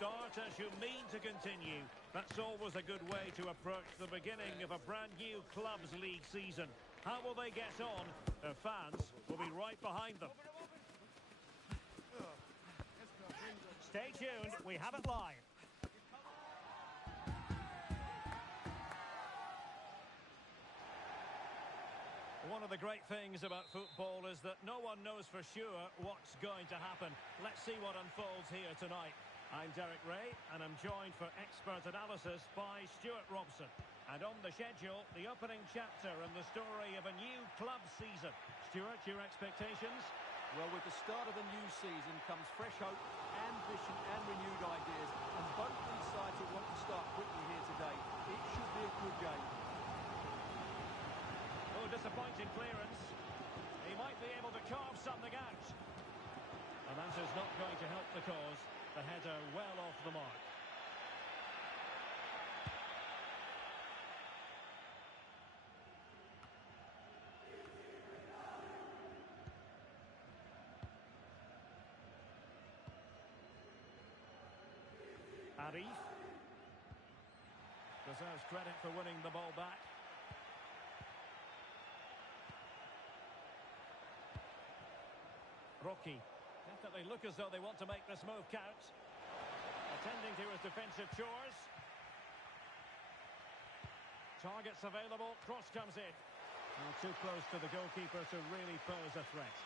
start as you mean to continue. That's always a good way to approach the beginning of a brand new clubs league season. How will they get on? Their fans will be right behind them. Stay tuned, we have it live. One of the great things about football is that no one knows for sure what's going to happen. Let's see what unfolds here tonight. I'm Derek Ray, and I'm joined for expert analysis by Stuart Robson. And on the schedule, the opening chapter and the story of a new club season. Stuart, your expectations? Well, with the start of a new season comes fresh hope, ambition and renewed ideas. And both these sides will want to start quickly here today. It should be a good game. Oh, disappointing clearance. He might be able to carve something out. And that is not going to help the cause. The header well off the mark. Arif deserves credit for winning the ball back. Rocky. Definitely look as though they want to make this move count. Attending to his defensive chores. Targets available. Cross comes in. Well, too close to the goalkeeper to really pose a threat.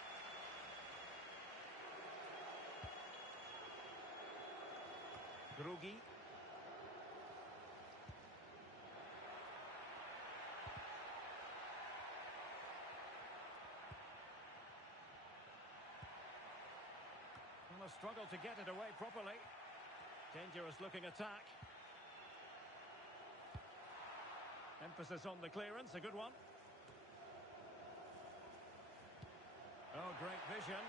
Drugi. Well, a struggle to get it away properly. Dangerous looking attack. Emphasis on the clearance, a good one. Oh, great vision.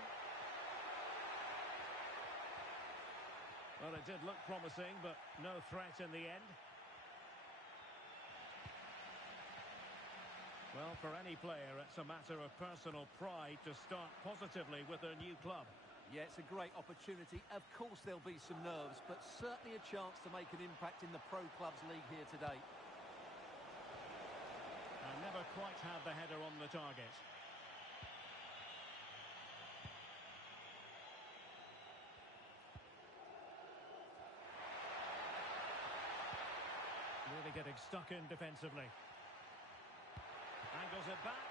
Well, it did look promising, but no threat in the end. Well, for any player, it's a matter of personal pride to start positively with their new club. Yeah, it's a great opportunity. Of course there'll be some nerves, but certainly a chance to make an impact in the Pro Clubs League here today. And never quite had the header on the target. Really getting stuck in defensively. Angles it back.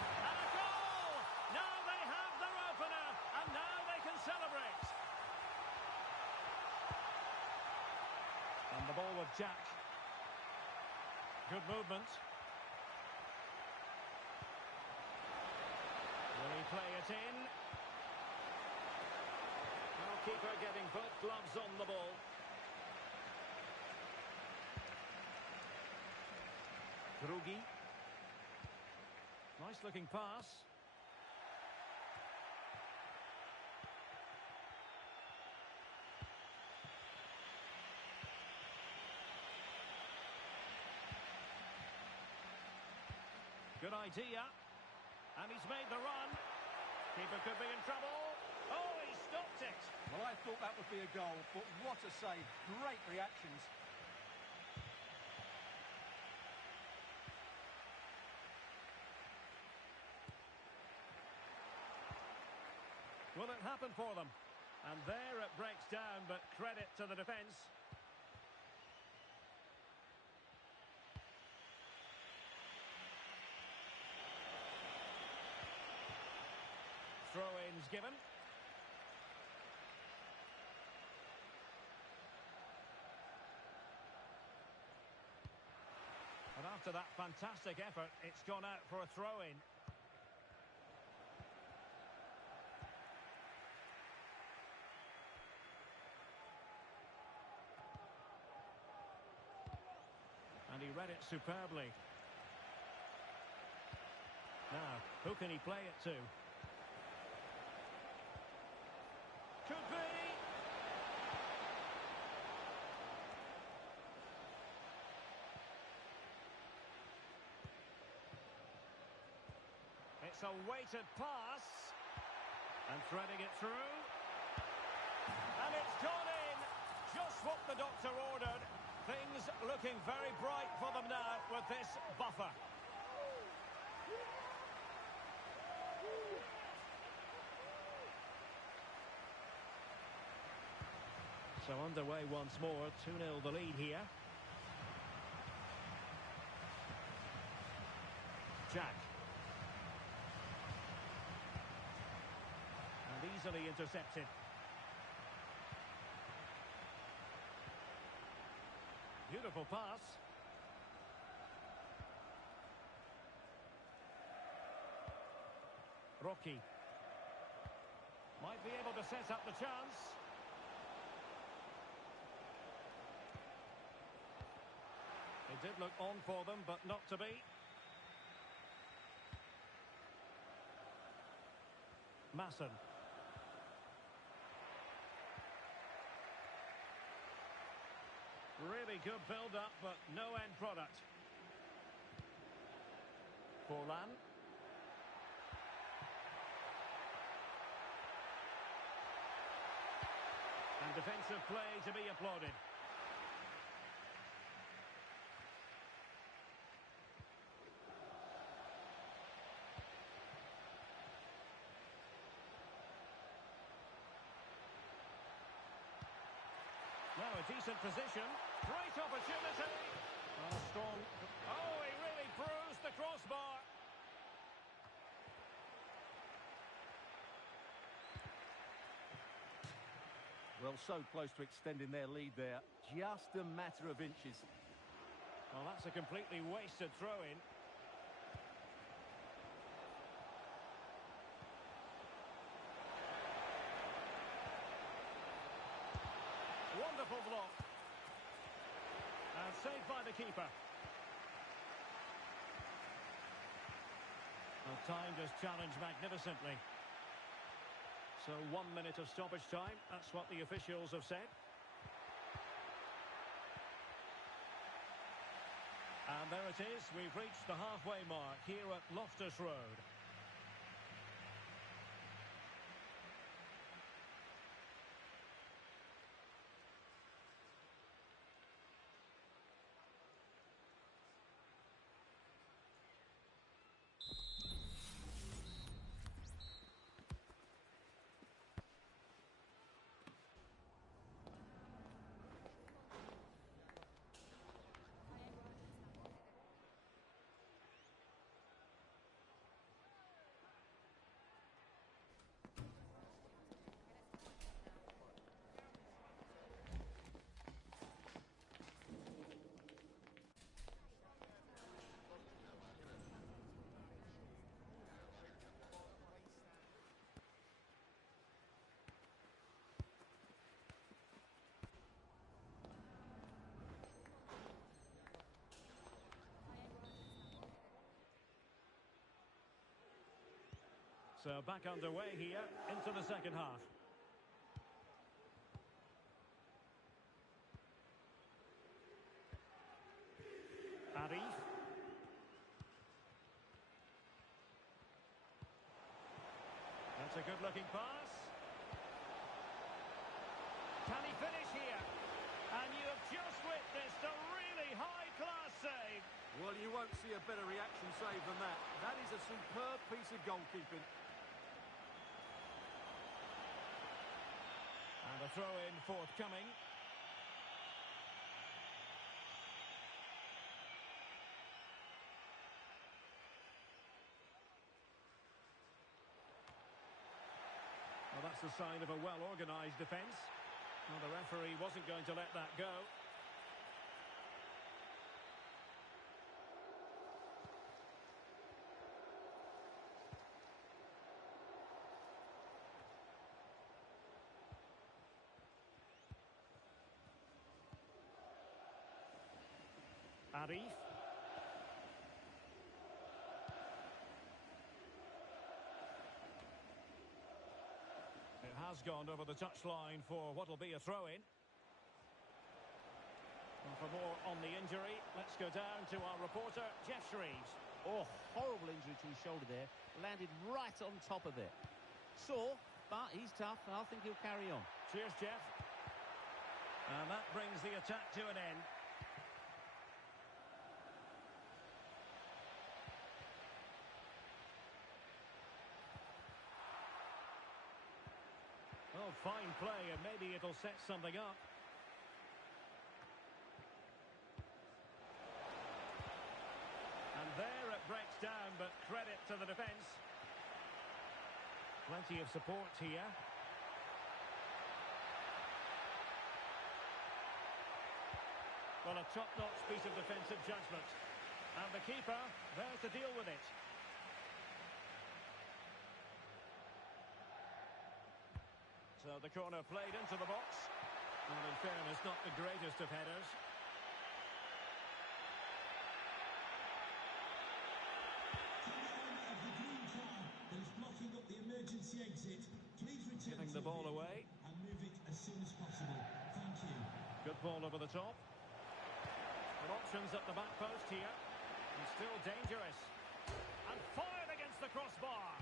And a goal! Now they have their opener, and now they can celebrate. And the ball with Jack. Good movement. Will he play it in? Goalkeeper getting both gloves on the ball. Drugi. Nice looking pass. Good idea. And he's made the run. Keeper could be in trouble. Oh, he stopped it. Well, I thought that would be a goal, but what a save. Great reactions. Will it happen for them? And there it breaks down, but credit to the defence. Throw-ins given. And after that fantastic effort, it's gone out for a throw-in. And he read it superbly. Now, who can he play it to? Could be! It's a weighted pass. And threading it through. And it's gone in! just what the doctor ordered. Things looking very bright for them now with this buffer. So underway once more, 2-0 the lead here. Jack. And easily intercepted. Beautiful pass. Rocky. Might be able to set up the chance. It did look on for them, but not to be. Masson. Really good build-up, but no end product. Forlan. And defensive play to be applauded. Now a decent position. Great opportunity. Well, a strong... Oh, he really bruised the crossbar. Well, so close to extending their lead there. Just a matter of inches. Well, that's a completely wasted throw-in. Wonderful block. And saved by the keeper. Well, timed his challenge magnificently. So 1 minute of stoppage time. That's what the officials have said. And there it is. We've reached the halfway mark here at Loftus Road. So back underway here into the second half. Arif. That's a good-looking pass. Can he finish here? And you have just witnessed a really high-class save. Well, you won't see a better reaction save than that. That is a superb piece of goalkeeping. And a throw-in forthcoming. Well, that's the sign of a well-organised defence. Well, the referee wasn't going to let that go. Arif. It has gone over the touchline for what will be a throw-in. And for more on the injury, let's go down to our reporter, Jeff Shreves. Oh, horrible injury to his shoulder there. Landed right on top of it. Sore, but he's tough, and I think he'll carry on. Cheers, Jeff. And that brings the attack to an end. Oh, fine play, and maybe it'll set something up. And there it breaks down, but credit to the defence. Plenty of support here. Well, a top-notch piece of defensive judgment. And the keeper there to deal with it. So the corner played into the box. And in fairness, not the greatest of headers. Blocking up the emergency exit. Please return giving the ball away. And move it as soon as possible. Thank you. Good ball over the top. And options at the back post here. And still dangerous. And fired against the crossbar.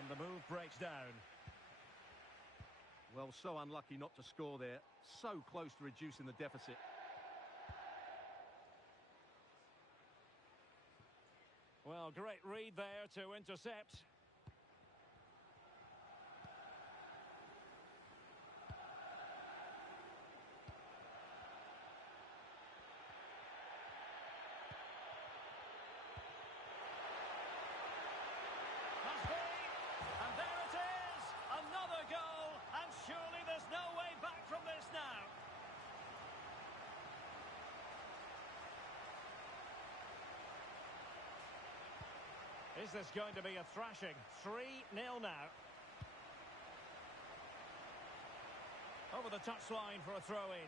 And the move breaks down. Well, so unlucky not to score there. So close to reducing the deficit. Well, great read there to intercept. Must be! And there it is! Another goal! And surely there's no way back from this now. Is this going to be a thrashing? 3-0 now. Over the touchline for a throw-in.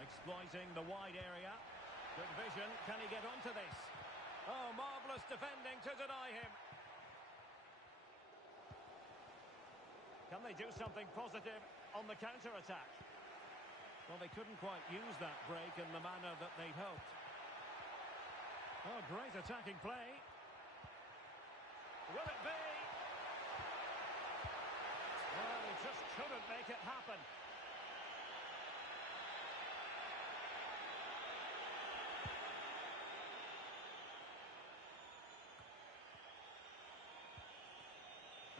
Exploiting the wide area. Good vision. Can he get onto this? Oh, marvellous defending to deny him. Can they do something positive on the counter-attack? Well, they couldn't quite use that break in the manner that they'd hoped. Oh, great attacking play. Will it be? Well, he just couldn't make it happen.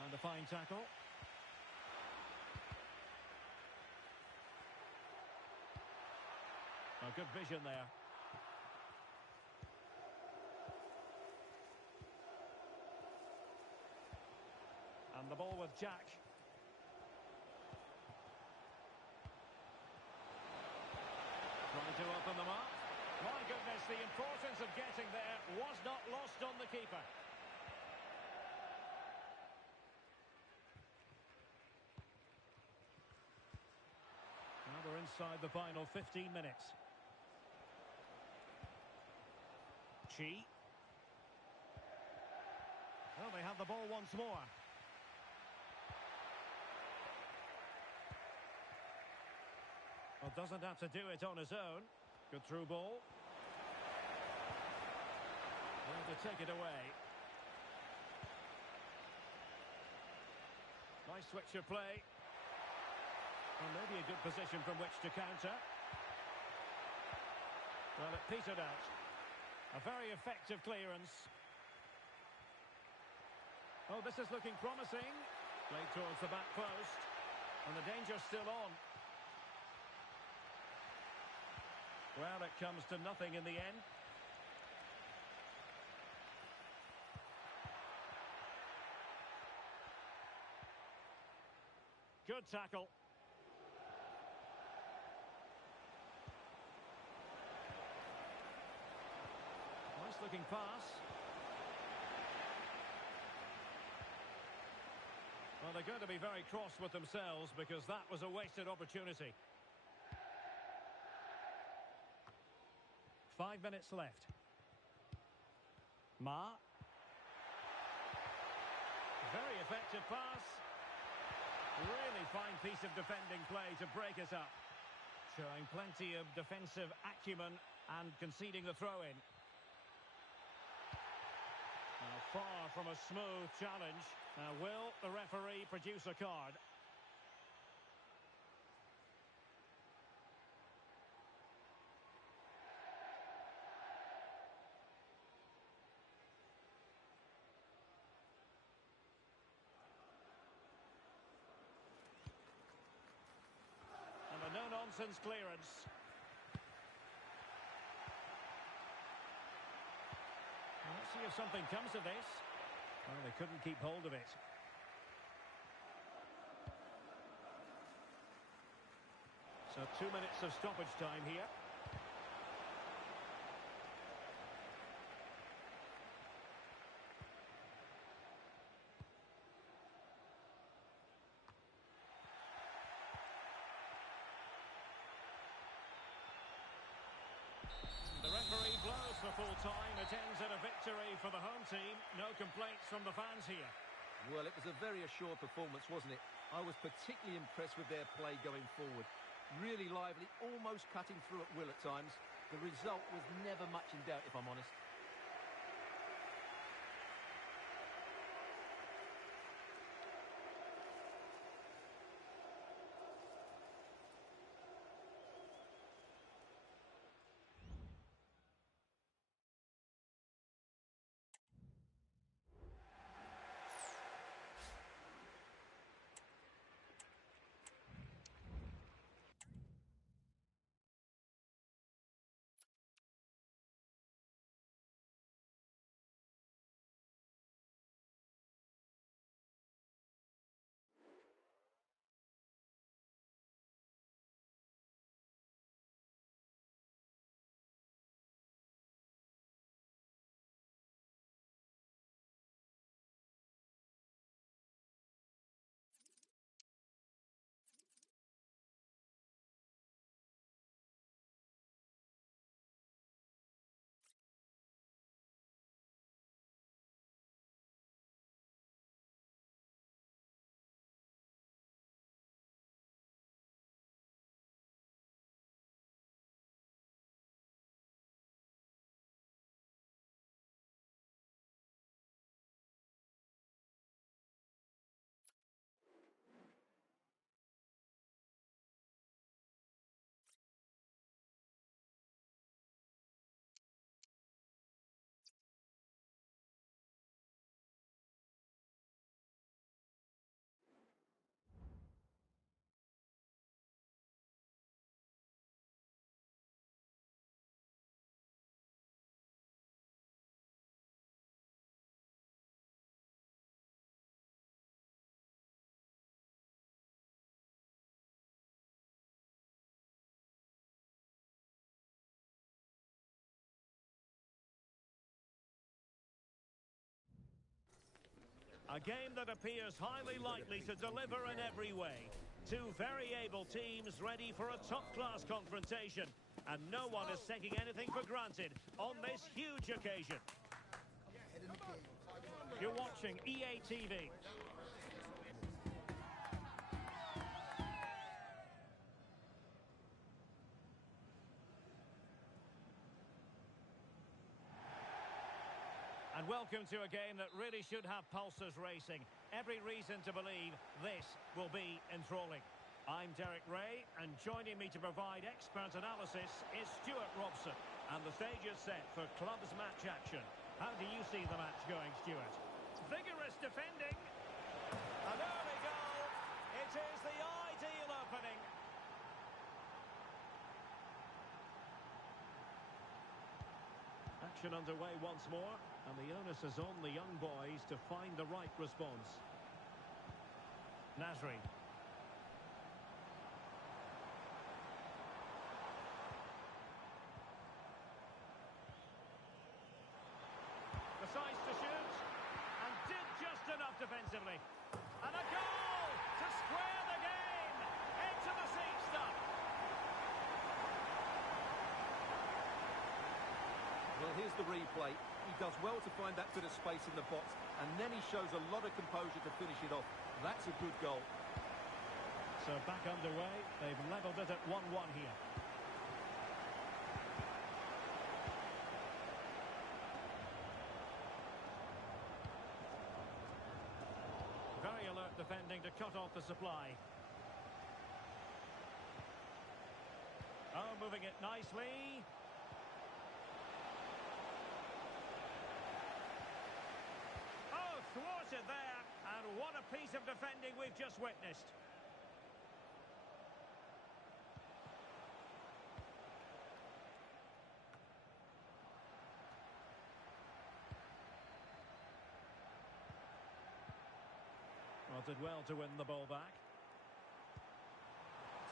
And a fine tackle. Oh, good vision there. And the ball with Jack. Trying to open them up. My goodness, the importance of getting there was not lost on the keeper. Now we're inside the final 15 minutes. Chi. Well, they have the ball once more. Well, doesn't have to do it on his own. Good through ball. Well, to take it away. Nice switch of play. Well, maybe a good position from which to counter. Well, it petered out. A very effective clearance. Oh, this is looking promising. Played towards the back post. And the danger's still on. Well, it comes to nothing in the end. Good tackle. Nice looking pass. Well, they're going to be very cross with themselves because that was a wasted opportunity. 5 minutes left. Ma. Very effective pass. Really fine piece of defending play to break us up. Showing plenty of defensive acumen and conceding the throw-in. Now, far from a smooth challenge. Now, will the referee produce a card? And a no-nonsense clearance. Let's see if something comes of this. Well, they couldn't keep hold of it. So 2 minutes of stoppage time here. The referee blows for full time. It ends in a victory for the home team. No complaints from the fans here. Well, it was a very assured performance, wasn't it? I was particularly impressed with their play going forward. Really lively, almost cutting through at will at times. The result was never much in doubt, if I'm honest. A game that appears highly likely to deliver in every way. Two very able teams ready for a top-class confrontation. And no one is taking anything for granted on this huge occasion. You're watching EA TV. And welcome to a game that really should have pulses racing. Every reason to believe this will be enthralling. I'm Derek Ray, and joining me to provide expert analysis is Stuart Robson. And the stage is set for clubs match action. How do you see the match going, Stuart? Vigorous defending. An early goal. It is the ideal opening. Action underway once more. And the onus is on the young boys to find the right response. Nasri. Decides to shoot. And did just enough defensively. And a goal to square the game. Into the seat stuff. Well, here's the replay. He does well to find that bit of space in the box, and then he shows a lot of composure to finish it off. That's a good goal. So back underway. They've levelled it at 1-1 here. Very alert defending to cut off the supply. Oh, moving it nicely. Oh, thwarted there. And what a piece of defending we've just witnessed. Well, did well to win the ball back.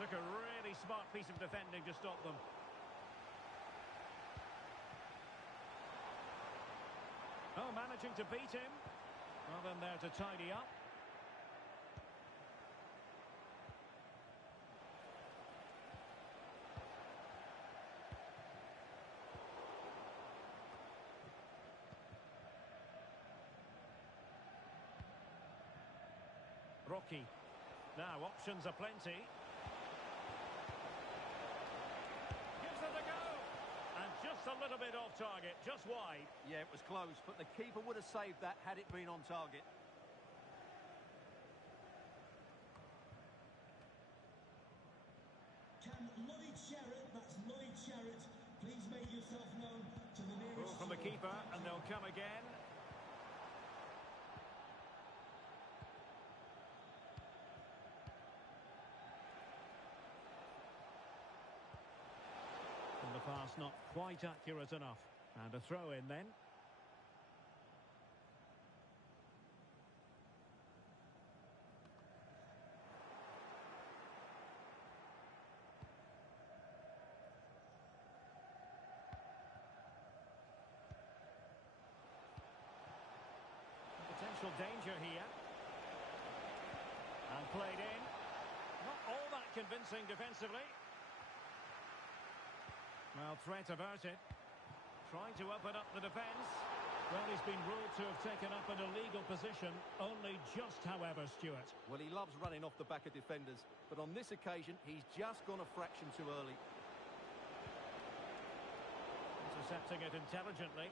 Took a really smart piece of defending to stop them. Oh, managing to beat him. Well, then there to tidy up. Rocky. Now, options are plenty. Gives it a go. And just a little bit off target, just wide. Yeah, it was close, but the keeper would have saved that had it been on target. Can Lloyd Sherritt, that's Lloyd Sherritt, please make yourself known to the nearest... Ball from the keeper, and they'll come again. And the pass not quite accurate enough. And a throw in then. Potential danger here. And played in. Not all that convincing defensively. Well, threat averted. Trying to open up the defence. Well, he's been ruled to have taken up an illegal position. Only just, however, Stuart. Well, he loves running off the back of defenders, but on this occasion, he's just gone a fraction too early. Intercepting it intelligently.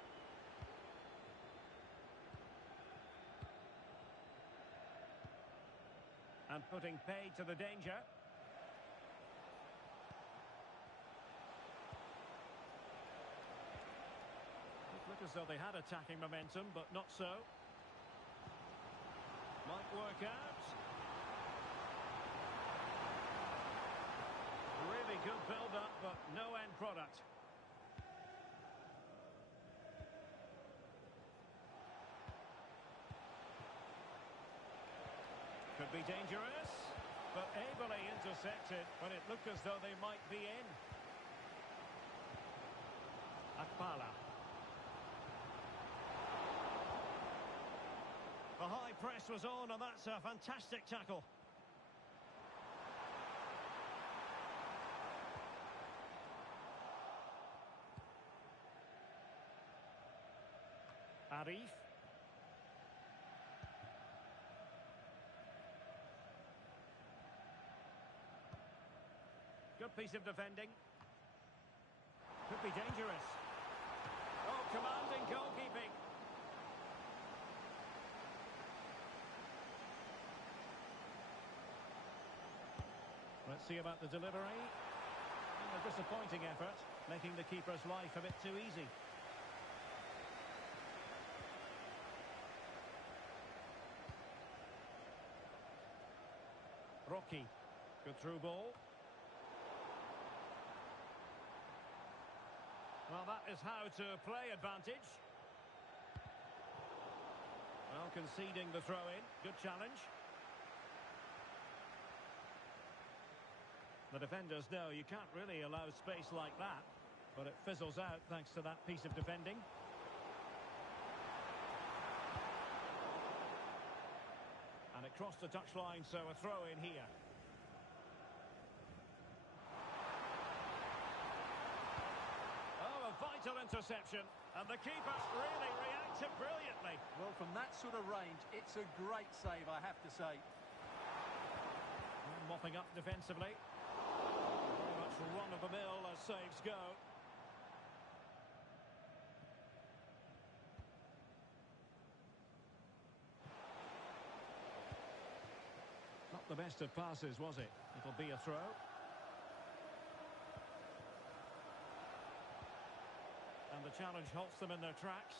And putting paid to the danger. Look as though they had attacking momentum, but not so. Might work out. Really good build-up, but no end product. Could be dangerous, but ably intercepted when it looked as though they might be in. Akpala. The high press was on, and that's a fantastic tackle. Arif. Good piece of defending. Could be dangerous. Oh, commanding goalkeeping. Let's see about the delivery. A disappointing effort, making the keeper's life a bit too easy. Rocky. Good through ball. Well, that is how to play advantage. Well, conceding the throw-in. Good challenge. The defenders know you can't really allow space like that, but it fizzles out thanks to that piece of defending. And it crossed the touchline, so a throw in here. Oh, a vital interception, and the keeper really reacted brilliantly. Well, from that sort of range, it's a great save, I have to say. mopping up defensively. Very much run-of-the-mill as saves go. Not the best of passes, was it? It'll be a throw. And the challenge halts them in their tracks.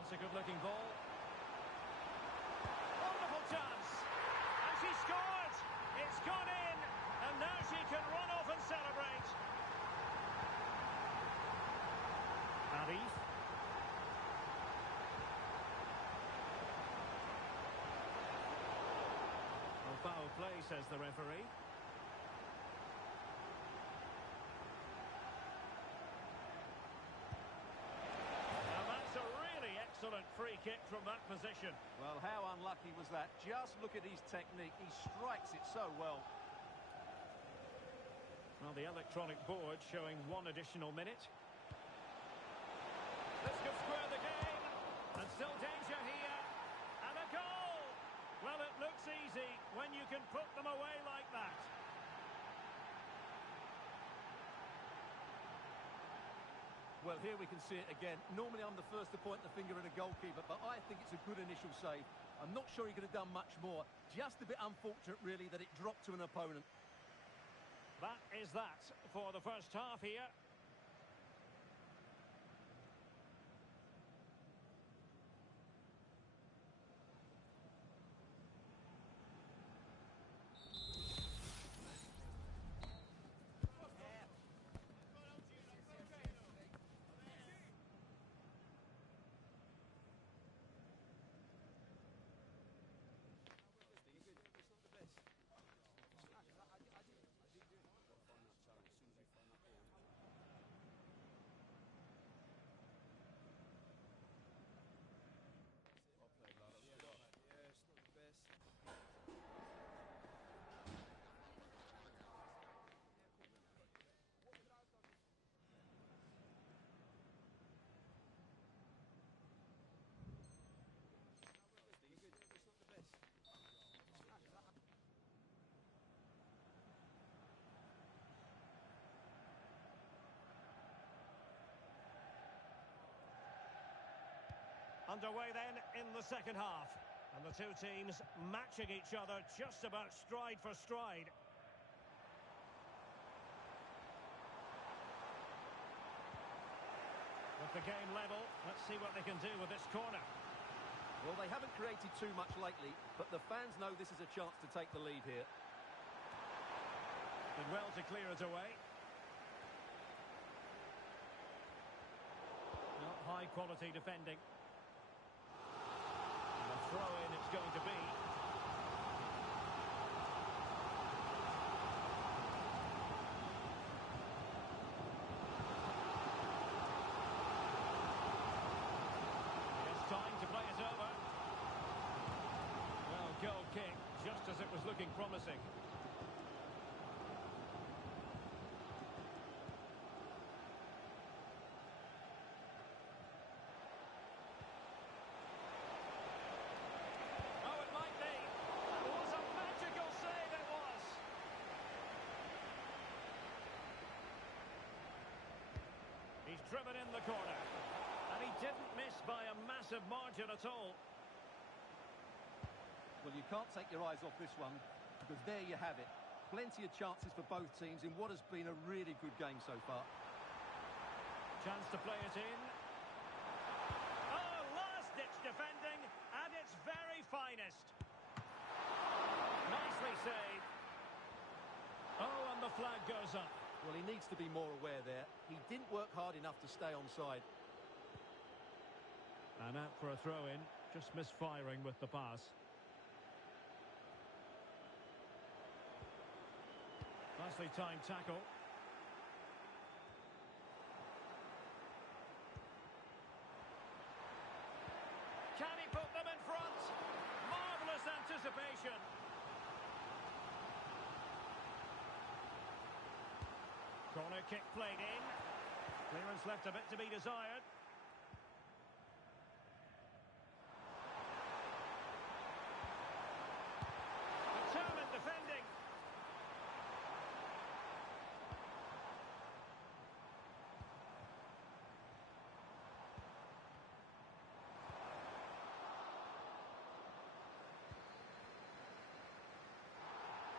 That's a good-looking ball. Wonderful chance! And she scored! It's gone in! And now she can run off and celebrate. Arif. Foul play, says the referee. Now that's a really excellent free kick from that position. Well, how unlucky was that? Just look at his technique. He strikes it so well. Well, the electronic board showing 1 additional minute. This could square the game. And still danger here. And a goal! Well, it looks easy when you can put them away like that. Well, here we can see it again. Normally I'm the first to point the finger at a goalkeeper, but I think it's a good initial save. I'm not sure he could have done much more. Just a bit unfortunate, really, that it dropped to an opponent. That is that for the first half here. Underway then in the second half. And the two teams matching each other just about stride for stride. With the game level, let's see what they can do with this corner. Well, they haven't created too much lately, but the fans know this is a chance to take the lead here. Did well to clear it away. Not high quality defending. Throw-in it's going to be. It's time to play it over. Well, goal kick, just as it was looking promising. He's driven in the corner. And he didn't miss by a massive margin at all. Well, you can't take your eyes off this one, because there you have it. Plenty of chances for both teams in what has been a really good game so far. Chance to play it in. Oh, last-ditch defending at its very finest. Nicely saved. Oh, and the flag goes up. Well, he needs to be more aware there. He didn't work hard enough to stay onside. And out for a throw-in, just misfiring with the pass. Nicely timed tackle. Can he put them in front? Marvellous anticipation. Corner kick played in. Clearance left a bit to be desired. Determined defending.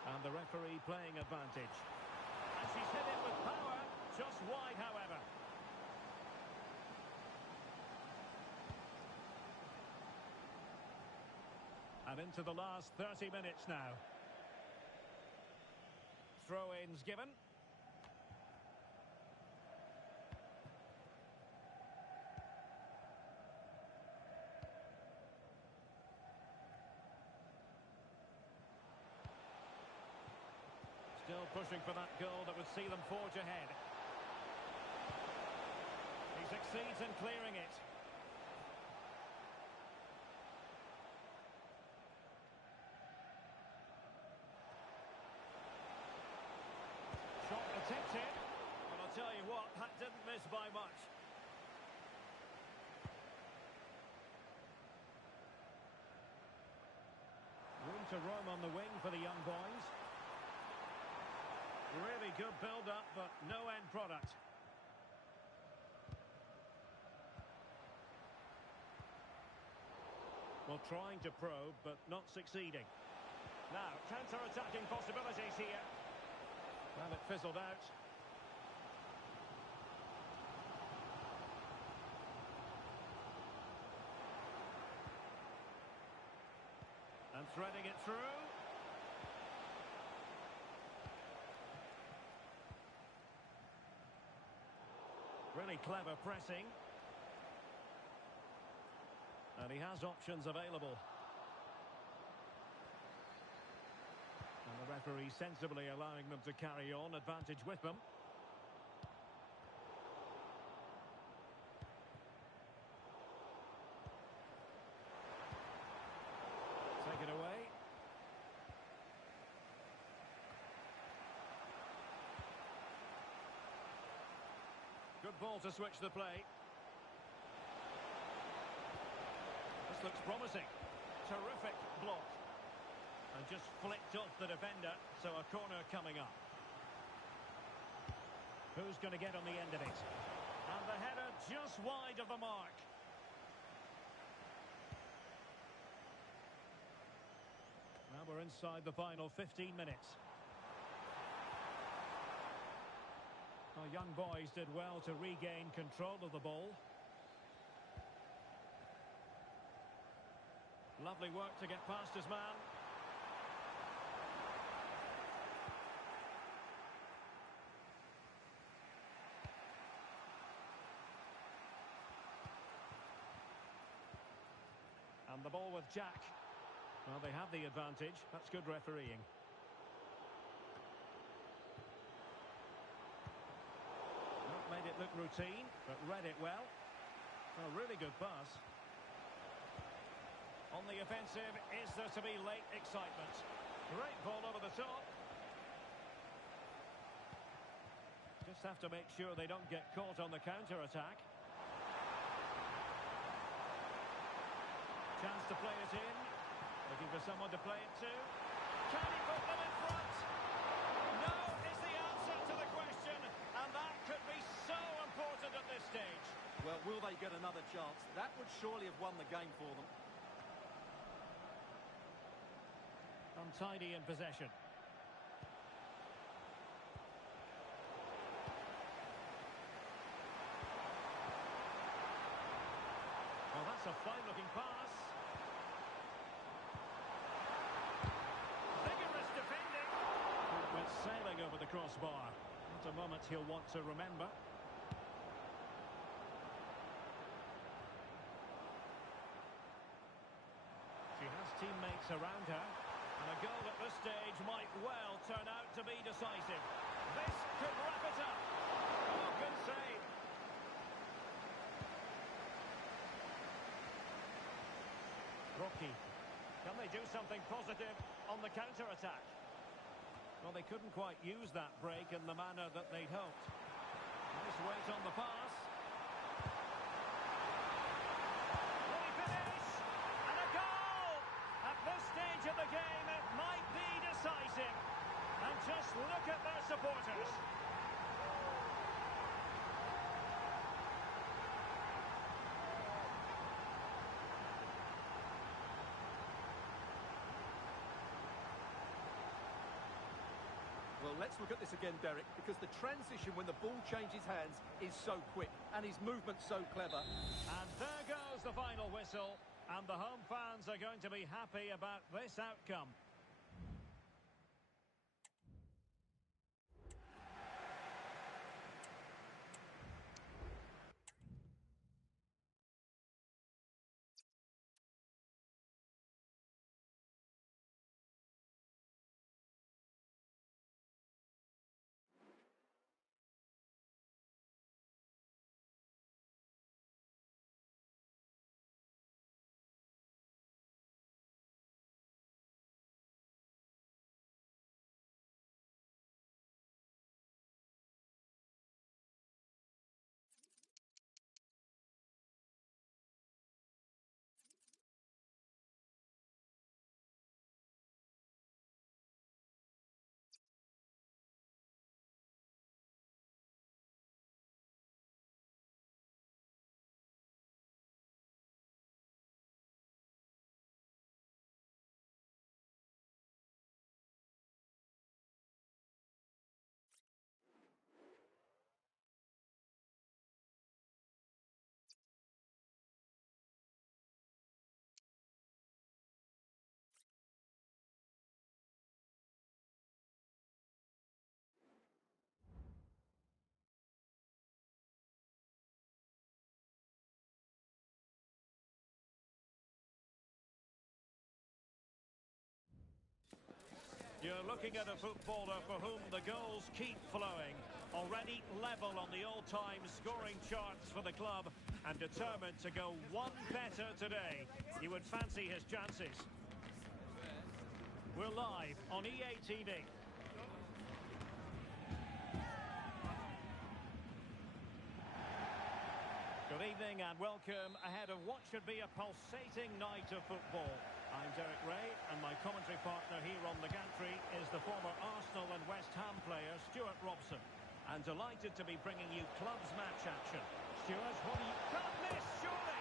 And the referee playing advantage. And she's hit it with power, just wide, however. And into the last 30 minutes now. Throw-ins given. Still pushing for that goal that would see them forge ahead. He succeeds in clearing it. Shot attempted. But I'll tell you what, that didn't miss by much. Room to roam on the wing for the young boys. Really good build-up, but no end product. Well, trying to probe, but not succeeding. Now, counter-attacking possibilities here. Well, it fizzled out. And threading it through. Really clever pressing. And he has options available. And the referee sensibly allowing them to carry on, advantage with them. Take it away. Good ball to switch the play. This looks promising. Terrific block. And just flicked off the defender, so a corner coming up. Who's going to get on the end of it? And the header just wide of the mark. Now we're inside the final 15 minutes. Our young boys did well to regain control of the ball. Lovely work to get past his man. And the ball with Jack. Well, they have the advantage. That's good refereeing. Made it look routine, but read it well. A really good pass. On the offensive, is there to be late excitement? Great ball over the top. Just have to make sure they don't get caught on the counter-attack. Chance to play it in. Looking for someone to play it to. Can he put them in front? No is the answer to the question. And that could be so important at this stage. Well, will they get another chance? That would surely have won the game for them. Untidy in possession. Well, that's a fine-looking pass. Vigorous defending. Went sailing over the crossbar. Not a moment he'll want to remember. She has teammates around her. And a goal at this stage might well turn out to be decisive. This could wrap it up. Oh, good save. Rocky. Can they do something positive on the counter-attack? Well, they couldn't quite use that break in the manner that they'd hoped. Nice weight on the pass. the game, it might be decisive. And just look at their supporters. Well, let's look at this again, Derek, because the transition when the ball changes hands is so quick and his movement's so clever. And there goes the final whistle, and the home fans are going to be happy about this outcome. You're looking at a footballer for whom the goals keep flowing. Already level on the all-time scoring charts for the club and determined to go one better today. You would fancy his chances. We're live on EA TV. Good evening and welcome ahead of what should be a pulsating night of football. I'm Derek Ray, and my commentary partner here on the gantry is the former Arsenal and West Ham player Stuart Robson. And delighted to be bringing you clubs match action. Stuart, what do you... Can't miss, surely!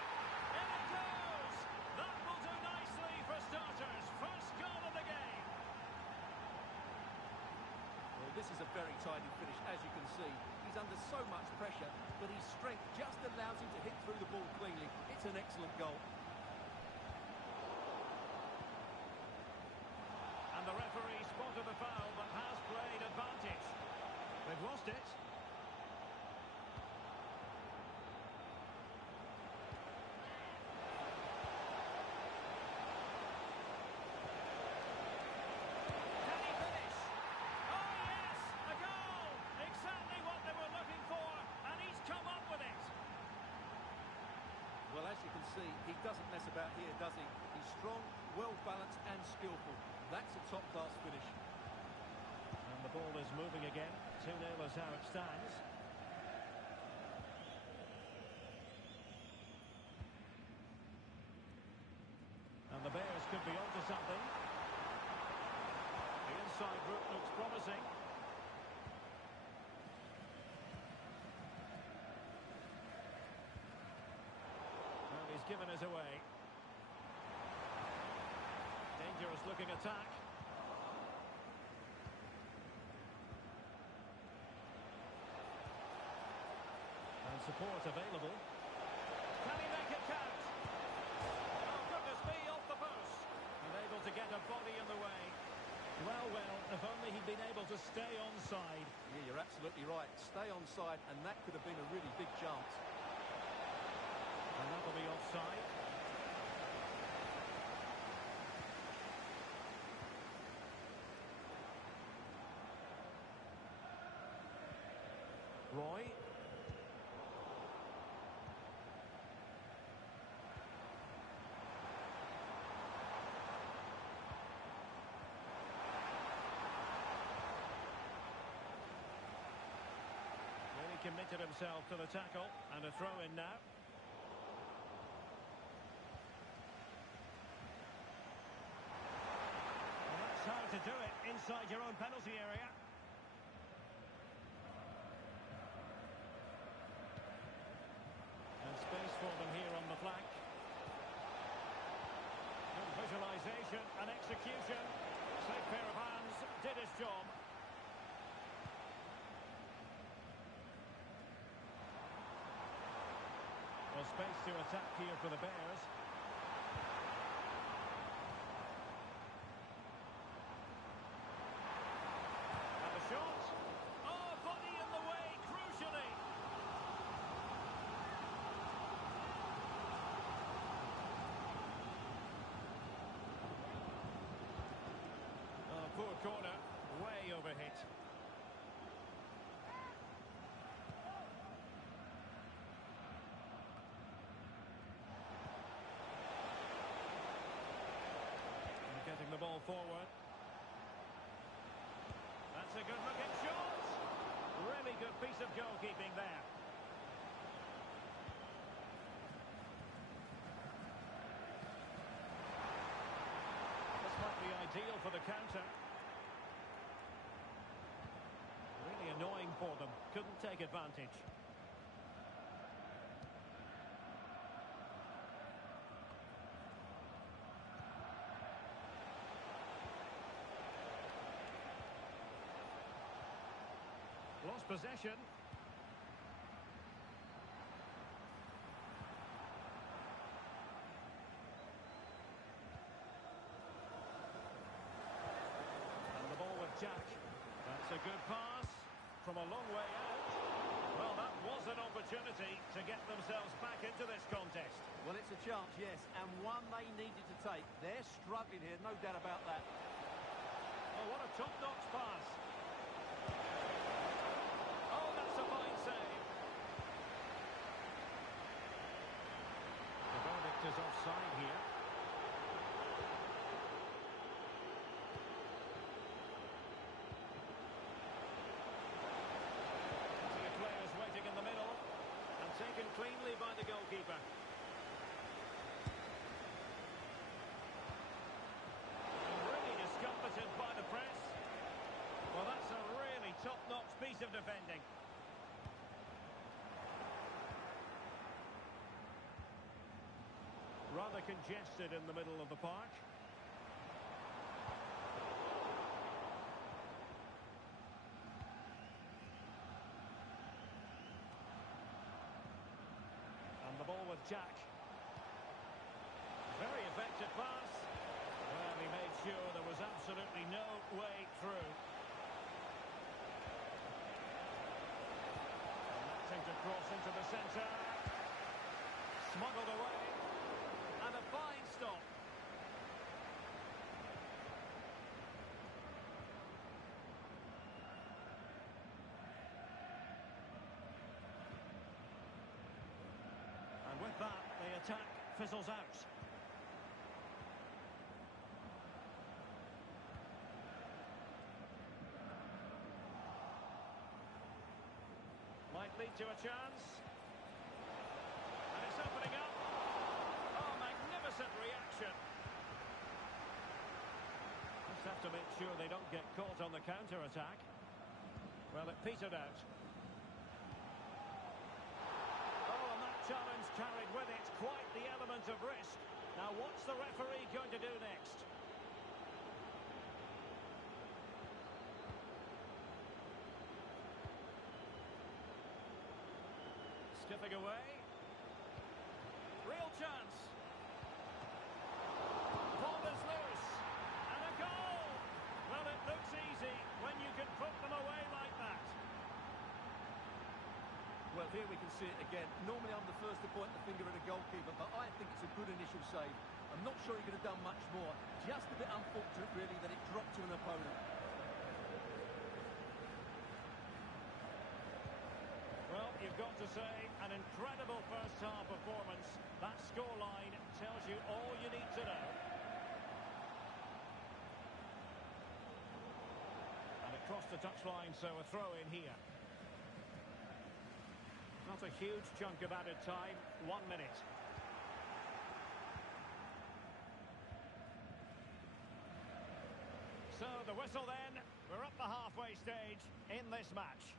In it goes! That will do nicely for starters. First goal of the game. Well, this is a very tidy finish, as you can see. He's under so much pressure, but his strength just allows him to hit through the ball cleanly. It's an excellent goal. And the referee spotted the foul, but has played advantage. They've lost it. Can he finish? Oh yes, a goal! Exactly what they were looking for, and he's come up with it. Well, as you can see, he doesn't mess about here, does he? He's strong, well-balanced and skillful. That's a top-class finish. And the ball is moving again. 2-0 is how it stands. And the Bears could be onto something. The inside route looks promising. Well, he's given us away. Dangerous looking attack. And support available. Can he make it count? Oh, goodness me, off the post. And able to get a body in the way. Well, if only he'd been able to stay onside. Yeah, you're absolutely right. Stay onside, and that could have been a really big chance. And that'll be offside. Roy. Really committed himself to the tackle, and a throw in now. inside your own penalty area. And space for them here on the flank. Good visualisation and execution. Safe pair of hands, did his job. Well, space to attack here for the Bears. And the shot. Oh, body in the way, crucially. Oh, poor corner, way overhit. Getting the ball forward. That's a good looking shot. Really good piece of goalkeeping there. This might be ideal for the counter. Really annoying for them. Couldn't take advantage. Lost possession. And the ball with Jack. That's a good pass from a long way out. Well, that was an opportunity to get themselves back into this contest. Well, it's a chance, yes, and one they needed to take. They're struggling here, no doubt about that. Oh, what a top-notch pass. Oh, that's a fine save. The verdict is offside here. Plenty of players waiting in the middle and taken cleanly by the goalkeeper. Really discomfited by the press. Well, that's a really top-notch piece of defending. Rather congested in the middle of the park. And the ball with Jack. Very effective pass. Well, he made sure there was absolutely no way through. To cross into the centre. Smuggled away. And a fine stop. And with that, the attack fizzles out. Might lead to a chance. And it's opening up. Oh, magnificent reaction. Just have to make sure they don't get caught on the counter-attack. Well, it petered out. Oh, and that challenge carried with it quite the element of risk. Now, what's the referee going to do next? Skipping away. Real chance. Ball is loose. And a goal. Well, it looks easy when you can put them away like that. Well, here we can see it again. Normally I'm the first to point the finger at a goalkeeper, but I think it's a good initial save. I'm not sure he could have done much more. Just a bit unfortunate, really, that it dropped to an opponent. Well, you've got to say, an incredible first-half performance. That scoreline tells you all you need to know. And across the touchline, so a throw in here. Not a huge chunk of added time, 1 minute. So the whistle then, we're up the halfway stage in this match.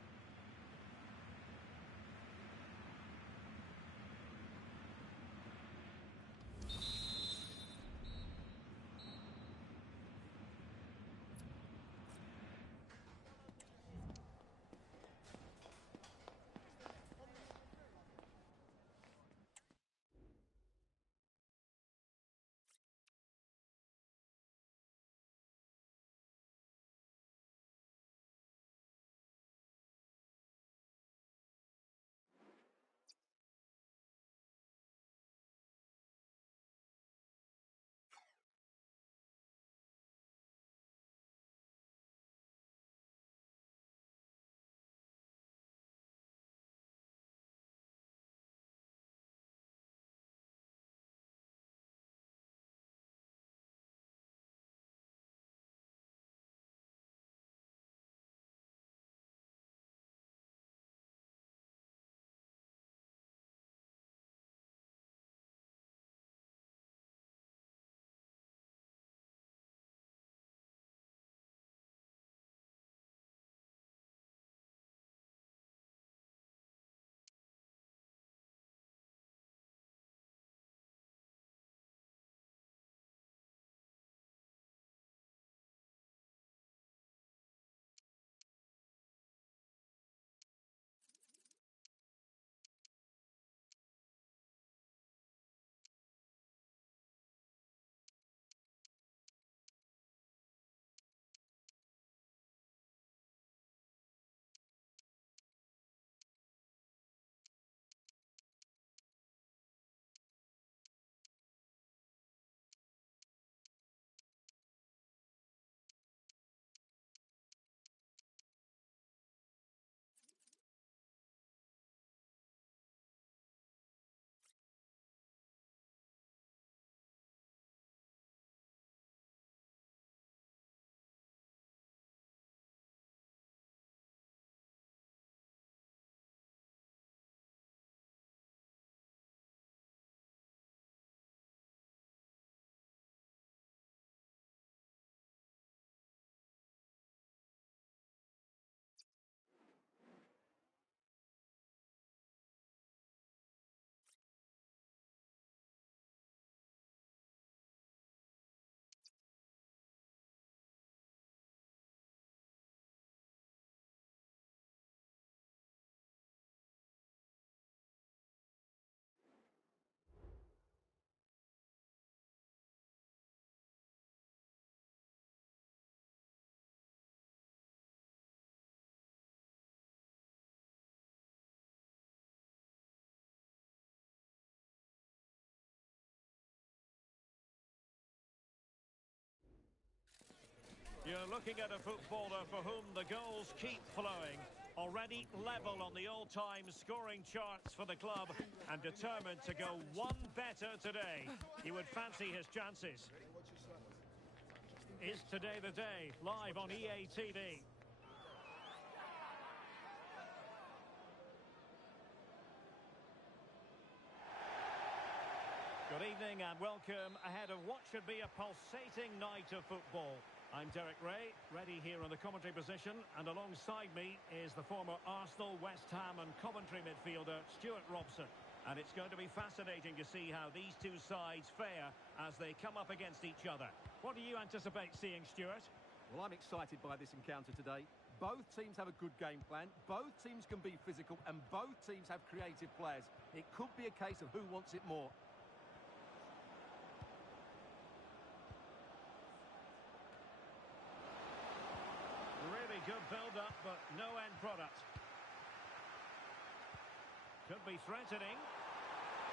You're looking at a footballer for whom the goals keep flowing. Already level on the all-time scoring charts for the club and determined to go one better today. You would fancy his chances. Is today the day? Live on EA TV. Good evening and welcome ahead of what should be a pulsating night of football. I'm Derek Ray, ready here on the commentary position, and alongside me is the former Arsenal, West Ham and Coventry midfielder Stuart Robson. And it's going to be fascinating to see how these two sides fare as they come up against each other. What do you anticipate seeing, Stuart? Well, I'm excited by this encounter today. Both teams have a good game plan, both teams can be physical, and both teams have creative players. It could be a case of who wants it more. Really good build-up, but no end product. Could be threatening.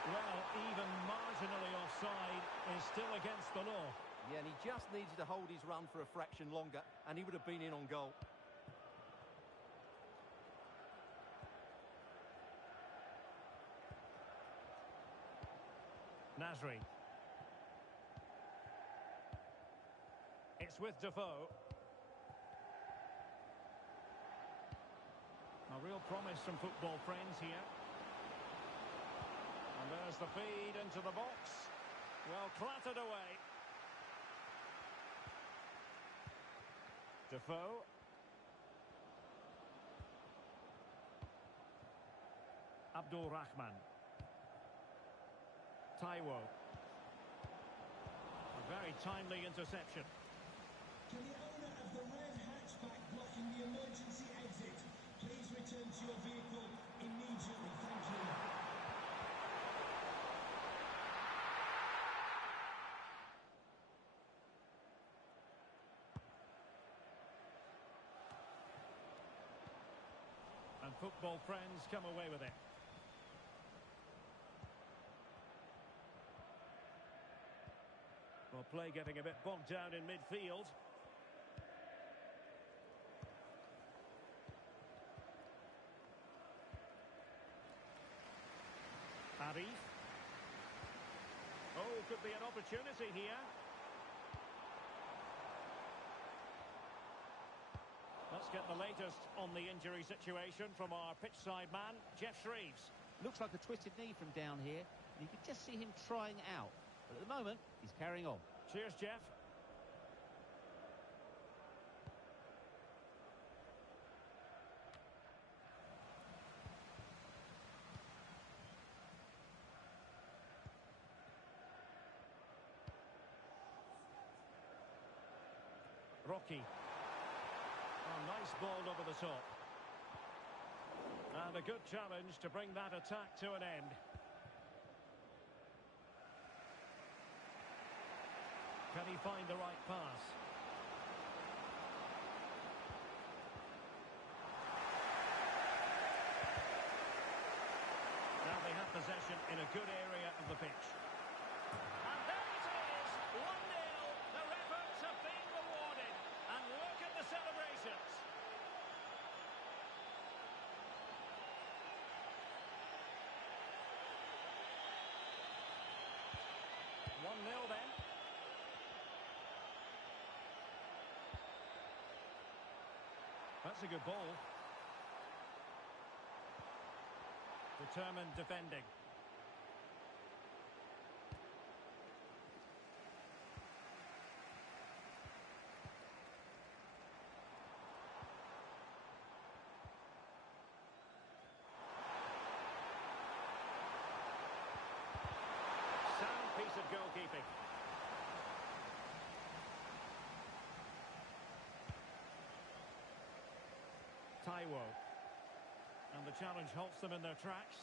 Well, even marginally offside is still against the law. Yeah, and he just needed to hold his run for a fraction longer, and he would have been in on goal. Nasri. It's with Defoe. A real promise from football friends here. And there's the feed into the box. Well, clattered away. Defoe. Abdul Rahman. Taiwo. A very timely interception. To the owner of the red hatchback blocking the emergency exit, please return to your vehicle immediately. Thank you. And football friends come away with it. Well, play getting a bit bogged down in midfield. Arif. Oh, could be an opportunity here. Let's get the latest on the injury situation from our pitchside man, Jeff Shreves. Looks like a twisted knee from down here, and you can just see him trying out. But at the moment, he's carrying on. Cheers, Jeff. Rocky. Oh, nice ball over the top. And a good challenge to bring that attack to an end. Can he find the right pass? Now they have possession in a good area of the pitch. And there it is, 1-0. Their efforts have been rewarded. And look at the celebrations. One 0 then. That's a good ball. Determined defending. Sound piece of goalkeeping. Taiwo. And the challenge halts them in their tracks.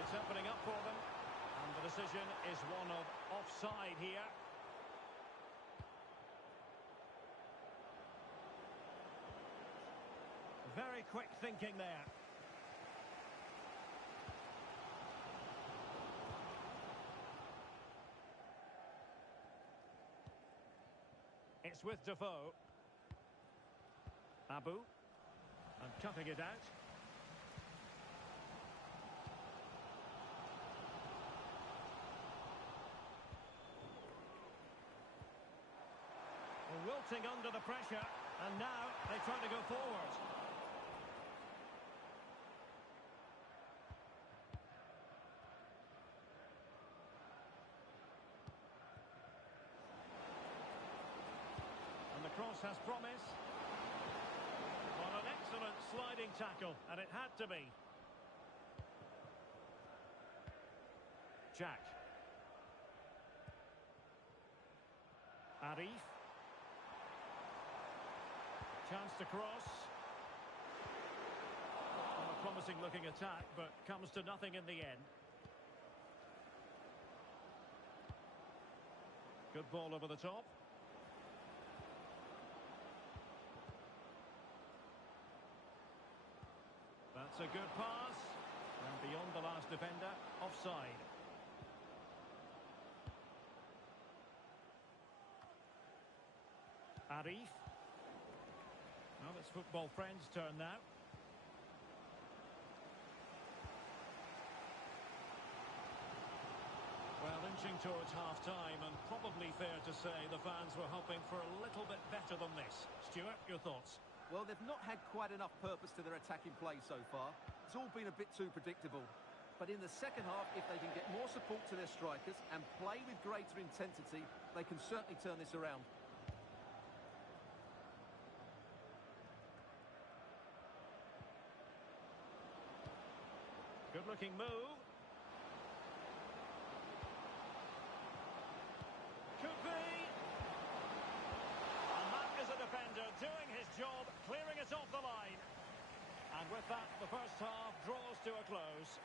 It's opening up for them. And the decision is one of offside here. Very quick thinking there. It's with Defoe. Abu. And cutting it out. Wilting under the pressure. And now they try to go forward. Cross has promise. Well, an excellent sliding tackle, and it had to be. Jack. Arif. Chance to cross. Well, a promising looking attack, but comes to nothing in the end. Good ball over the top. That's a good pass. And beyond the last defender, offside. Arif. Well, it's football friends' turn now. Well, inching towards half-time, and probably fair to say the fans were hoping for a little bit better than this. Stuart, your thoughts? Well, they've not had quite enough purpose to their attacking play so far. It's all been a bit too predictable. But in the second half, if they can get more support to their strikers and play with greater intensity, they can certainly turn this around. Good-looking move. Could be. And that is a defender doing his job, clearing it off the line. And with that, the first half draws to a close.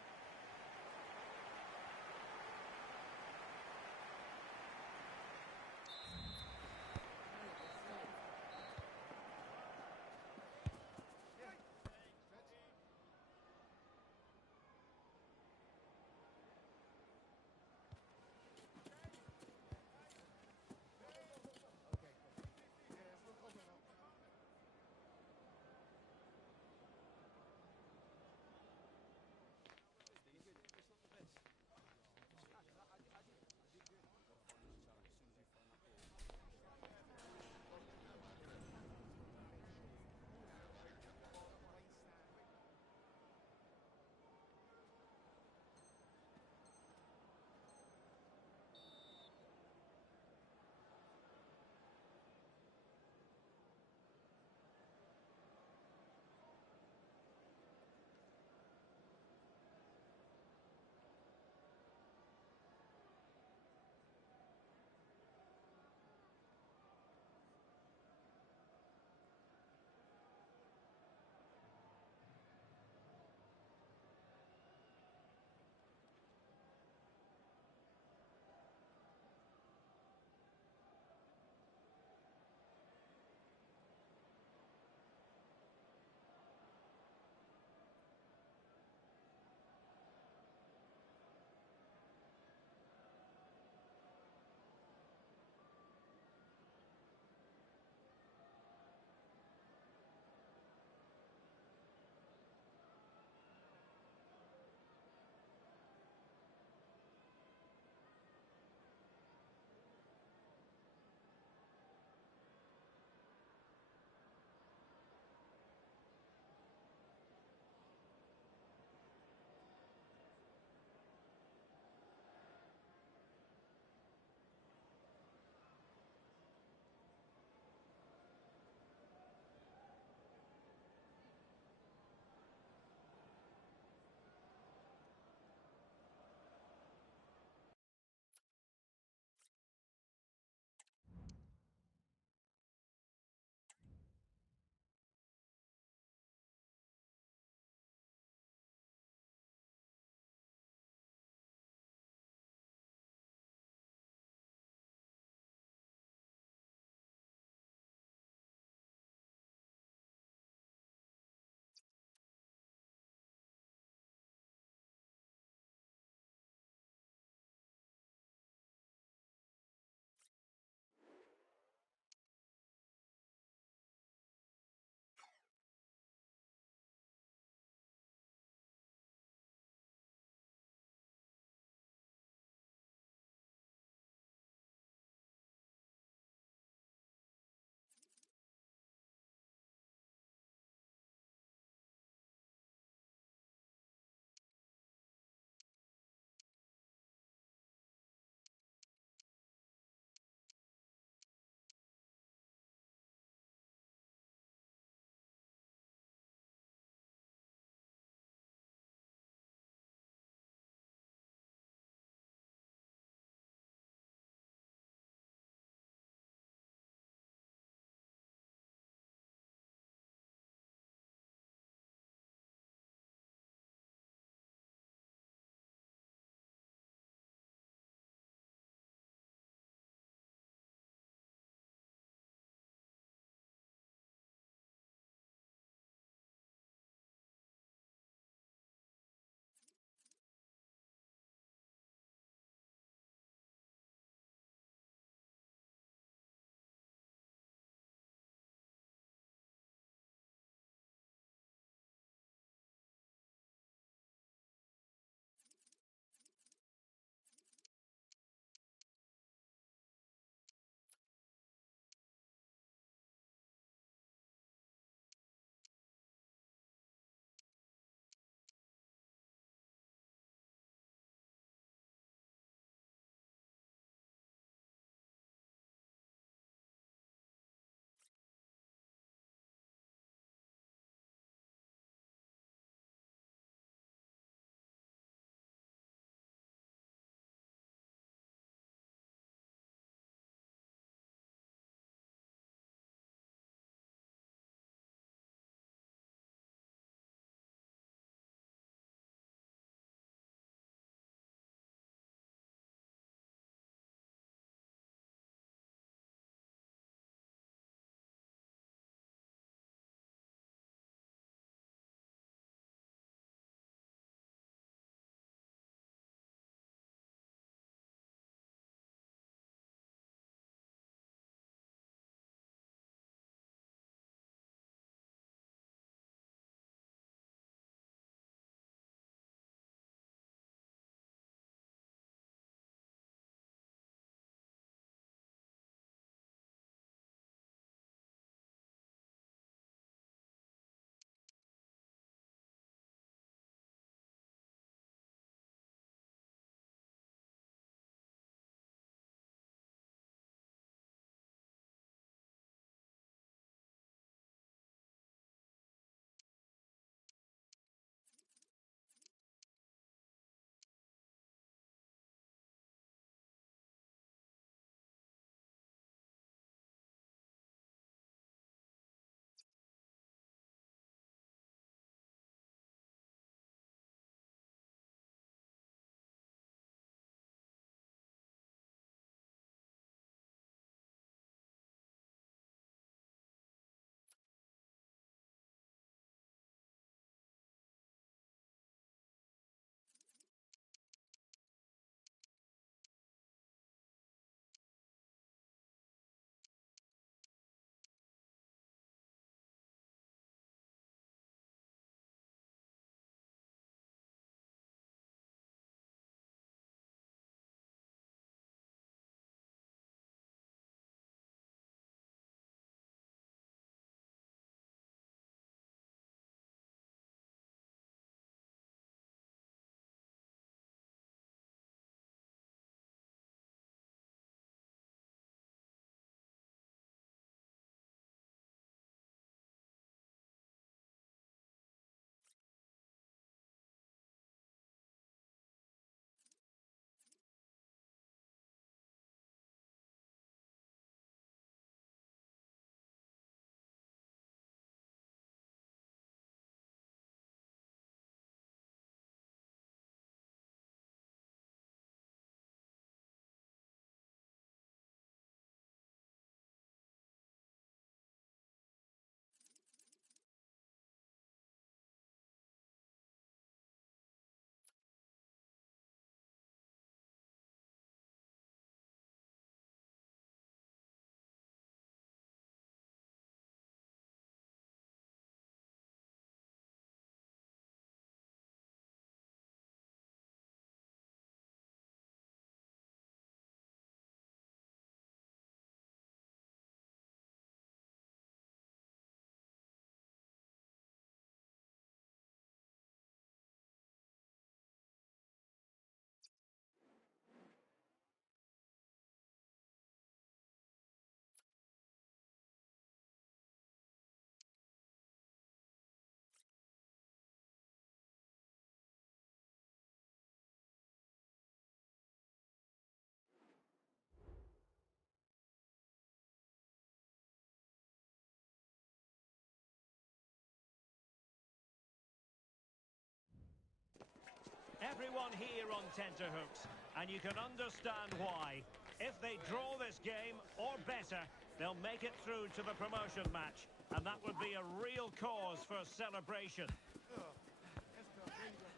everyone here on tenterhooks, and you can understand why. If they draw this game, or better, they'll make it through to the promotion match, and that would be a real cause for celebration.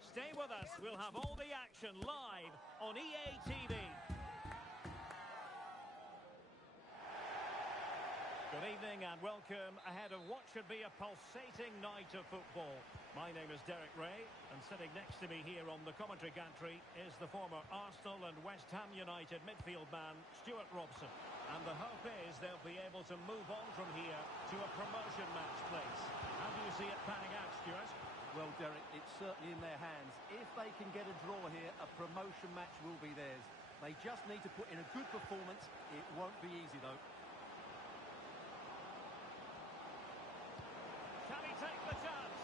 Stay with us, we'll have all the action live on EA TV. Good evening and welcome ahead of what should be a pulsating night of football. My name is Derek Ray, and sitting next to me here on the commentary gantry is the former Arsenal and West Ham United midfield man, Stuart Robson. And the hope is they'll be able to move on from here to a promotion match place. How do you see it panning out, Stuart? Well, Derek, it's certainly in their hands. If they can get a draw here, a promotion match will be theirs. They just need to put in a good performance. It won't be easy, though. Can he take the chance?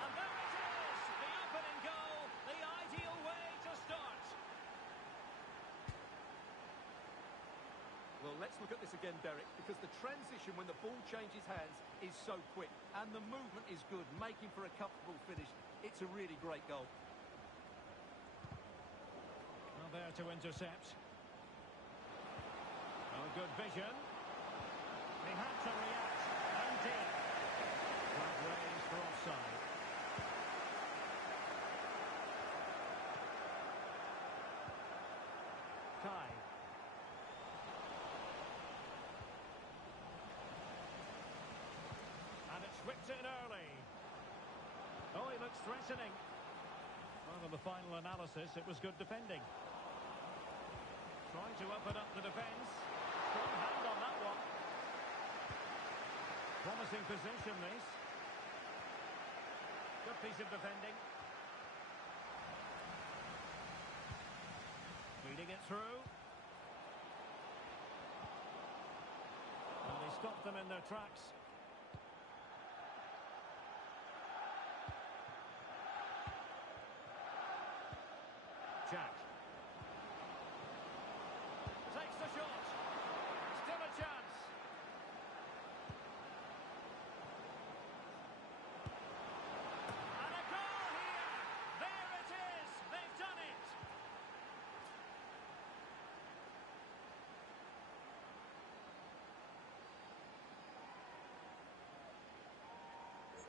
And there it is! The opening goal, the ideal way to start. Well, let's look at this again, Derek, because the transition when the ball changes hands is so quick, and the movement is good, making for a comfortable finish. It's a really great goal. Well, there to intercept. Oh, good vision. He had to react, and did. Flag raised for offside. Kai. And it's whipped in early. Oh, he looks threatening. Well, in the final analysis, it was good defending. Trying to open up the defence. Strong hand on that one. Promising position, this. Good piece of defending. Feeding it through. And they stopped them in their tracks. Jack. Takes the shot. Still a chance. And a goal here. There it is. They've done it.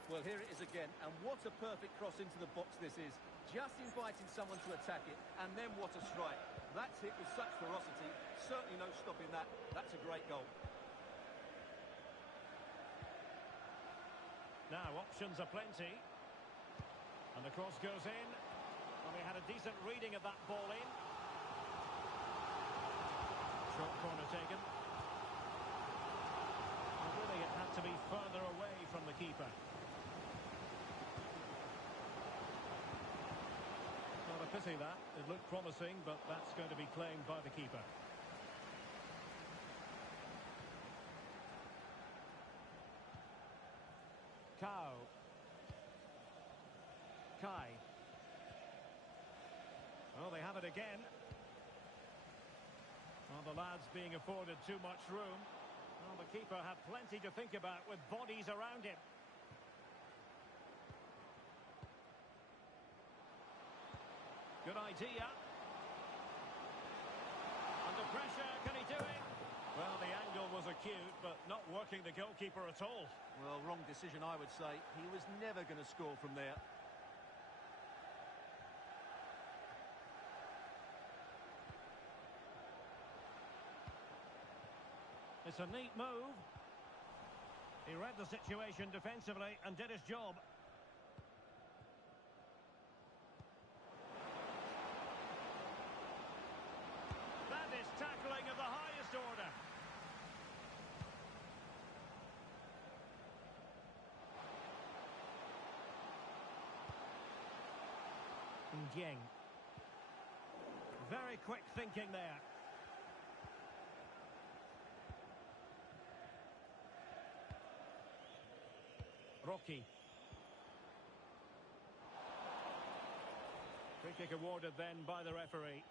Well, here it is again, and what a perfect cross into the box this is. Just inviting someone to attack it, and then what a strike. That's hit with such ferocity. Certainly no stopping that. That's a great goal. Now, options are plenty. And the cross goes in. And we had a decent reading of that ball in. Short corner taken. And really, it had to be further away from the keeper. Not a pity that. It looked promising, but that's going to be claimed by the keeper. Cow. Kai. Oh, they have it again. Well, the lad's being afforded too much room. Well, the keeper had plenty to think about with bodies around him. Good idea. Under pressure, can he do it? Well, the angle was acute, but not working the goalkeeper at all. Well, wrong decision, I would say. He was never going to score from there. It's a neat move. He read the situation defensively and did his job. That is tackling of the highest order. Ndieng. Very quick thinking there. Rocky. Free kick awarded then by the referee.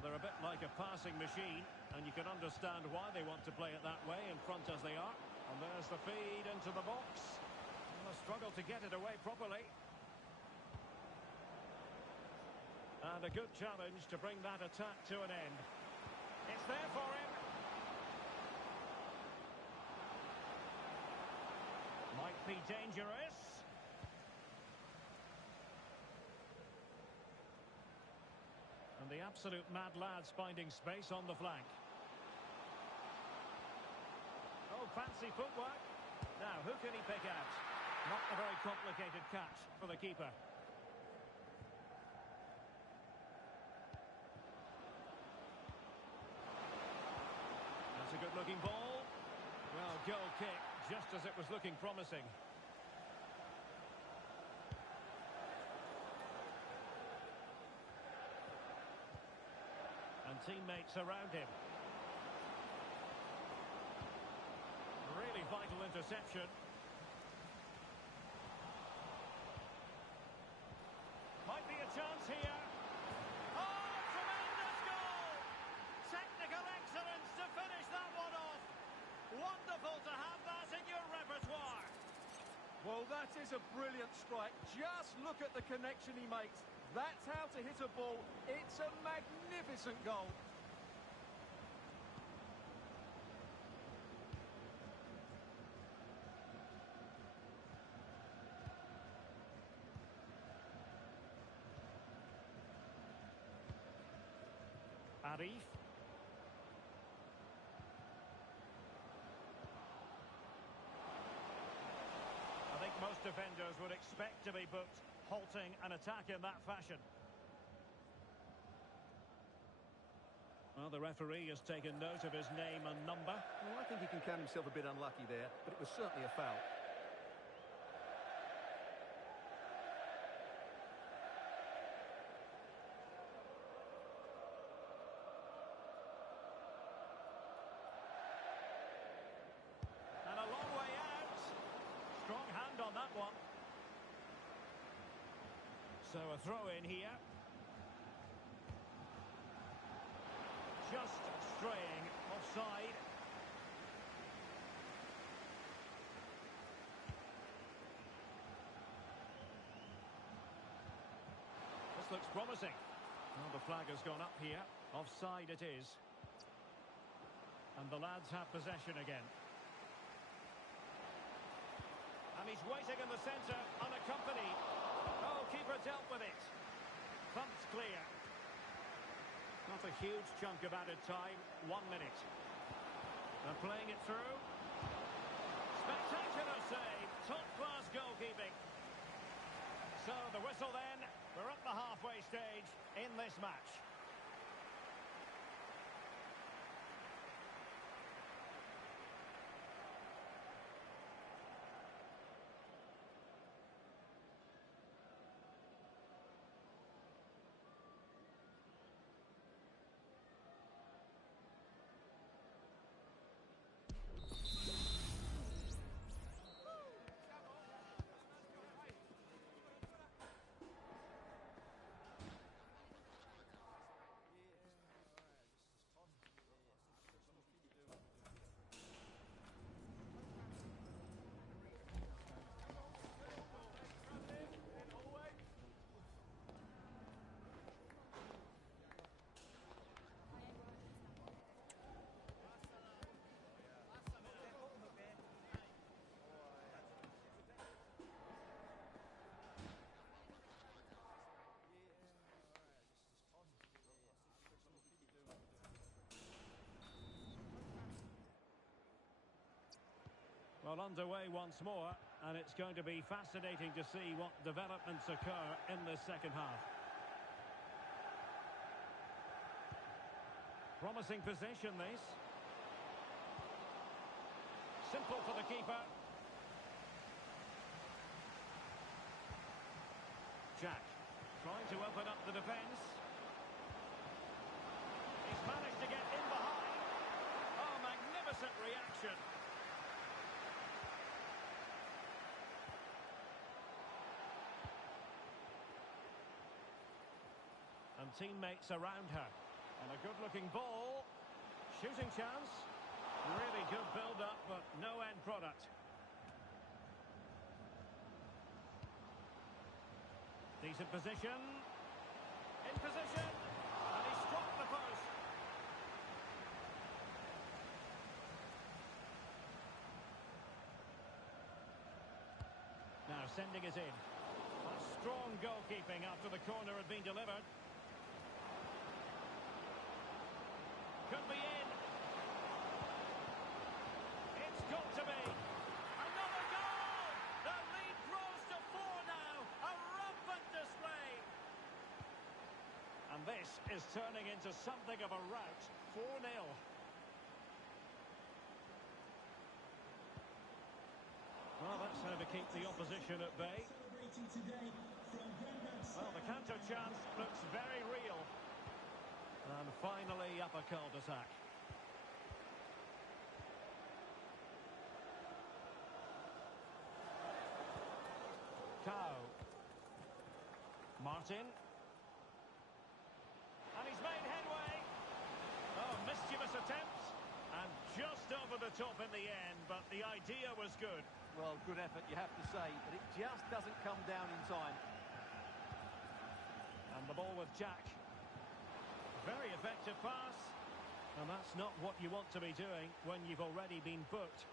Well, they're a bit like a passing machine, and you can understand why they want to play it that way, in front as they are. And there's the feed into the box. And a struggle to get it away properly. And a good challenge to bring that attack to an end. It's there for him. Might be dangerous. And the absolute mad lads finding space on the flank. Oh, fancy footwork. Now, who can he pick out? Not a very complicated catch for the keeper. That's a good-looking ball. Well, goal kick, just as it was looking promising. And teammates around him. Really vital interception. Might be a chance here. Oh, tremendous goal! Technical excellence to finish that one off. Wonderful to have that in your repertoire. Well, that is a brilliant strike. Just look at the connection he makes. That's how to hit a ball. It's a magnificent goal. Arif. I think most defenders would expect to be booked, halting an attack in that fashion. Well, the referee has taken note of his name and number. Well, I think he can count himself a bit unlucky there, but it was certainly a foul. And a long way out. Strong hand on that one. So a throw in here. Just straying offside. This looks promising. Well, the flag has gone up here. Offside it is. And the lads have possession again. And he's waiting in the centre, unaccompanied. Oh, keeper dealt with it. Thumped clear. Not a huge chunk of added time. 1 minute. They're playing it through. Spectacular save. Top-class goalkeeping. So the whistle then. We're at the halfway stage in this match. Well, underway once more, and it's going to be fascinating to see what developments occur in this second half. Promising position, this. Simple for the keeper. Jack, trying to open up the defence. He's managed to get in behind. Oh, magnificent reaction. And teammates around her. And a good-looking ball. Shooting chance. Really good build-up, but no end product. Decent position. In position. And he struck the post. Now sending it in. A strong goalkeeping after the corner had been delivered. Could be in. It's got to be. Another goal! The lead grows to 4 now. A rampant display. And this is turning into something of a rout. 4-0. Well, that's how to keep the opposition at bay. Well, the counter chance looks very real. And finally up a cul-de-sac. Cow. Martin. And he's made headway. Oh, mischievous attempt. And just over the top in the end, but the idea was good. Well, good effort, you have to say, but it just doesn't come down in time. And the ball with Jack. Very effective pass. And that's not what you want to be doing when you've already been booked.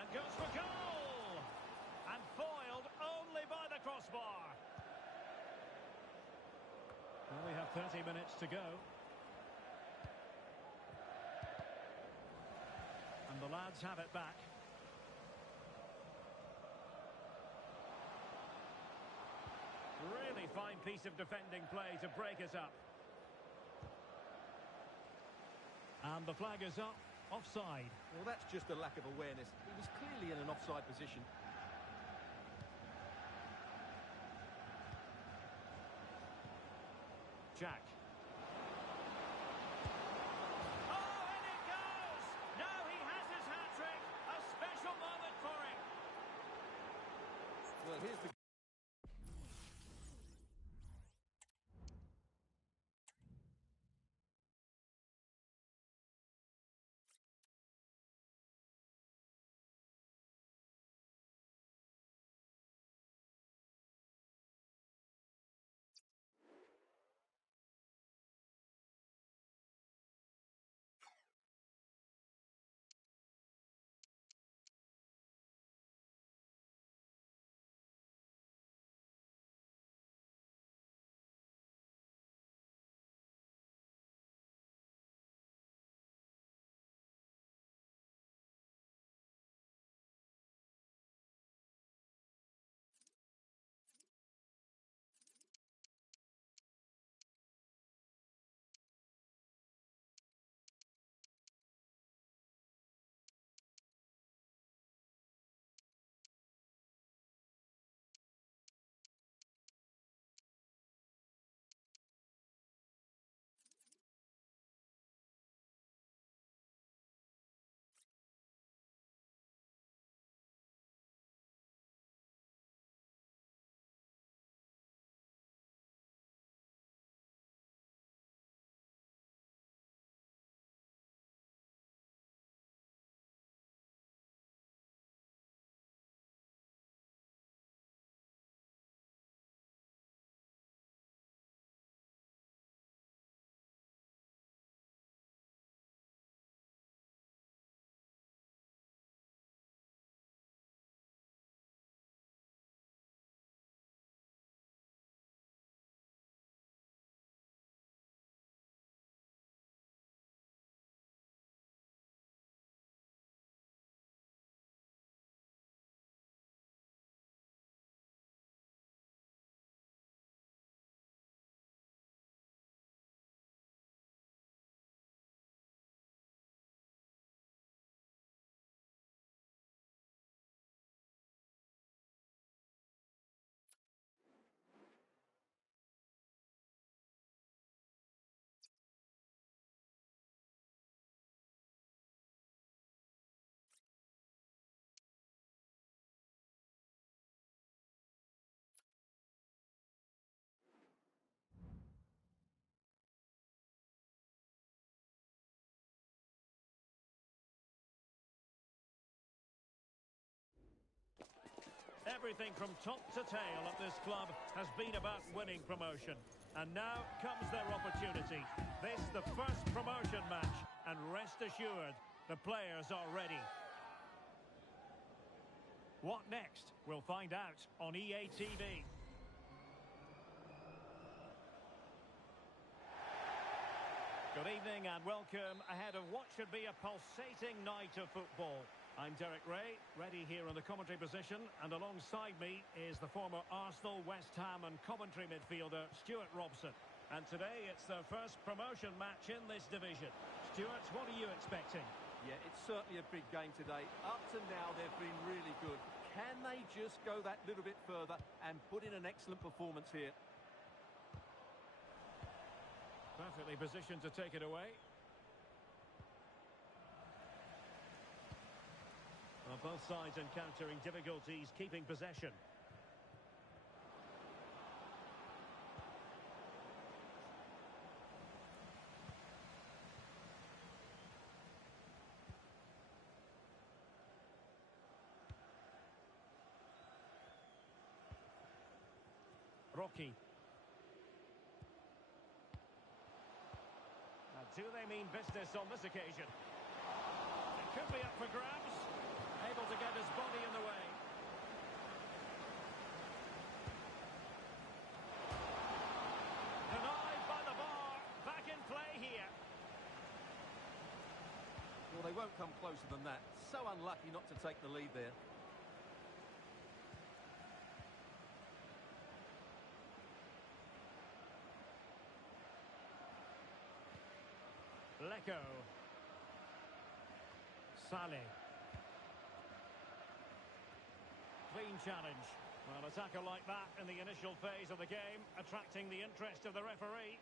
And goes for goal! And foiled only by the crossbar. Well, we have 30 minutes to go. And the lads have it back. Really fine piece of defending play to break us up. And the flag is up. Offside. Well, that's just a lack of awareness. He was clearly in an offside position. Jack. Oh, and it goes! Now he has his hat-trick. A special moment for him. Well, here's the Everything from top to tail at this club has been about winning promotion. And now comes their opportunity. This, the first promotion match. And rest assured, the players are ready. What next? We'll find out on EA TV. Good evening and welcome ahead of what should be a pulsating night of football. I'm Derek Ray, ready here in the commentary position, and alongside me is the former Arsenal, West Ham and Coventry midfielder Stuart Robson. And today it's their first promotion match in this division. Stuart, what are you expecting? Yeah, it's certainly a big game today. Up to now, they've been really good. Can they just go that little bit further and put in an excellent performance here? Perfectly positioned to take it away. Well, both sides encountering difficulties keeping possession. Rocky. Now, do they mean business on this occasion? It could be up for grabs. Able to get his body in the way. Denied by the bar. Back in play here. Well, they won't come closer than that. So unlucky not to take the lead there. Lecco. Saleh. Clean challenge. Well, a tackle like that in the initial phase of the game, attracting the interest of the referee.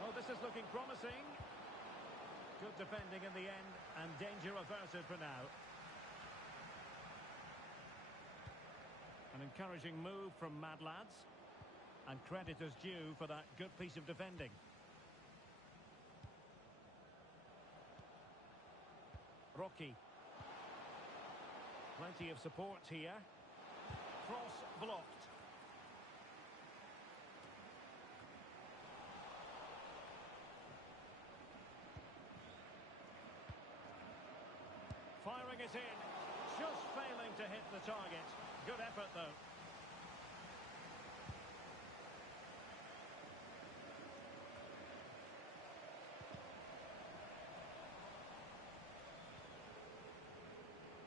Oh, this is looking promising. Good defending in the end, and danger averted for now. An encouraging move from Mad Lads. And credit is due for that good piece of defending. Rocky. Plenty of support here. Cross blocked. Firing it in. Just failing to hit the target. Good effort though.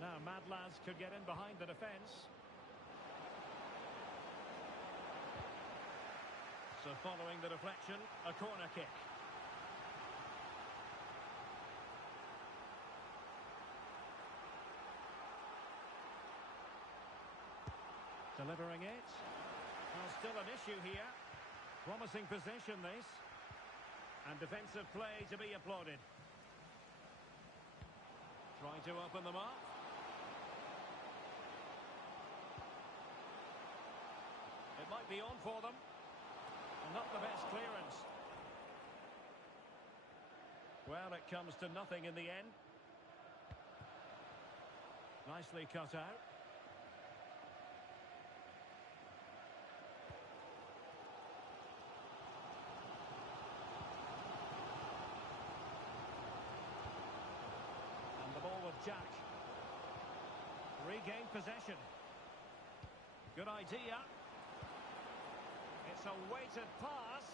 Now, Mad Lads could get in behind the defence. So following the deflection, a corner kick. Delivering it. Well, still an issue here. Promising possession this. And defensive play to be applauded. Trying to open them up. It might be on for them. Not the best clearance. Well, it comes to nothing in the end. Nicely cut out. And the ball with Jack. Regained possession. Good idea. It's a weighted pass.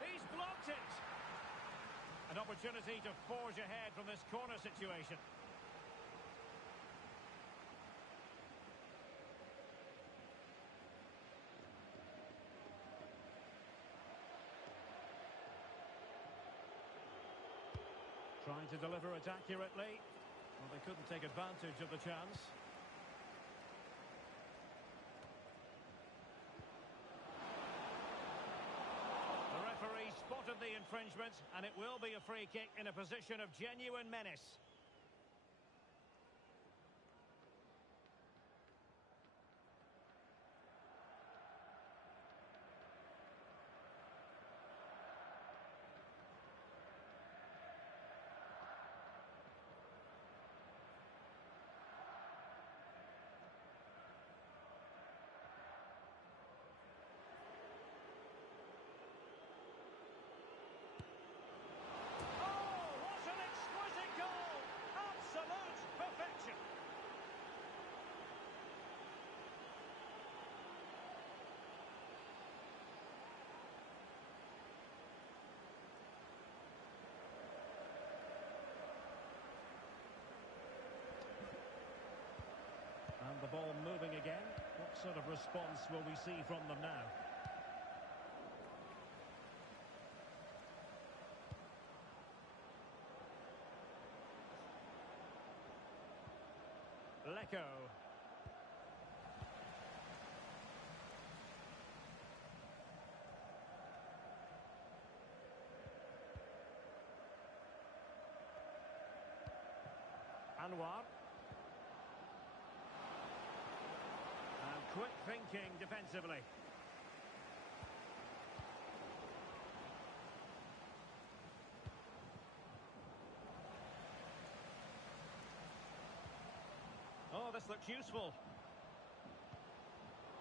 He's blocked it. An opportunity to forge ahead from this corner situation. Trying to deliver it accurately. Well, they couldn't take advantage of the chance. Spotted the infringement, and it will be a free kick in a position of genuine menace. sort of response will we see from them now? Lecco. Anwar. And quick thinking defensively. Oh, this looks useful.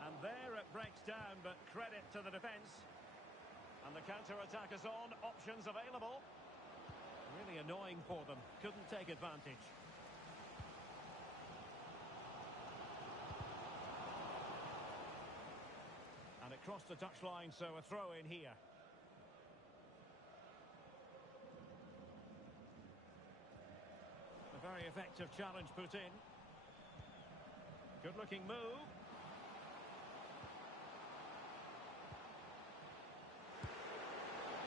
And there it breaks down, but credit to the defence. And the counter-attack is on, options available. Really annoying for them, couldn't take advantage. And it crossed the touchline, so a throw in here. A very effective challenge put in. Good-looking move.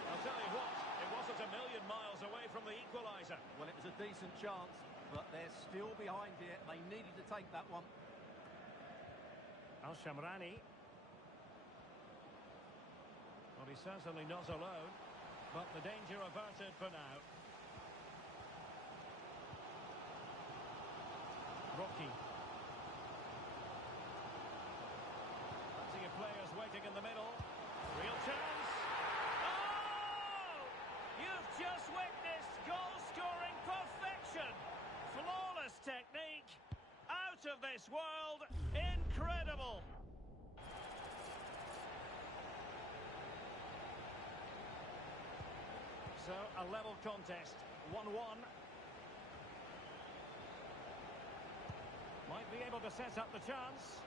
I'll tell you what, it wasn't a million miles away from the equaliser. Well, it was a decent chance, but they're still behind here. They needed to take that one. Al-Shamrani. Well, he's certainly not alone, but the danger averted for now. Rocky. Plenty of players waiting in the middle. Real chance. Oh! You've just witnessed goal-scoring perfection. Flawless technique. Out of this world. Incredible. So, a level contest, 1-1. Might be able to set up the chance.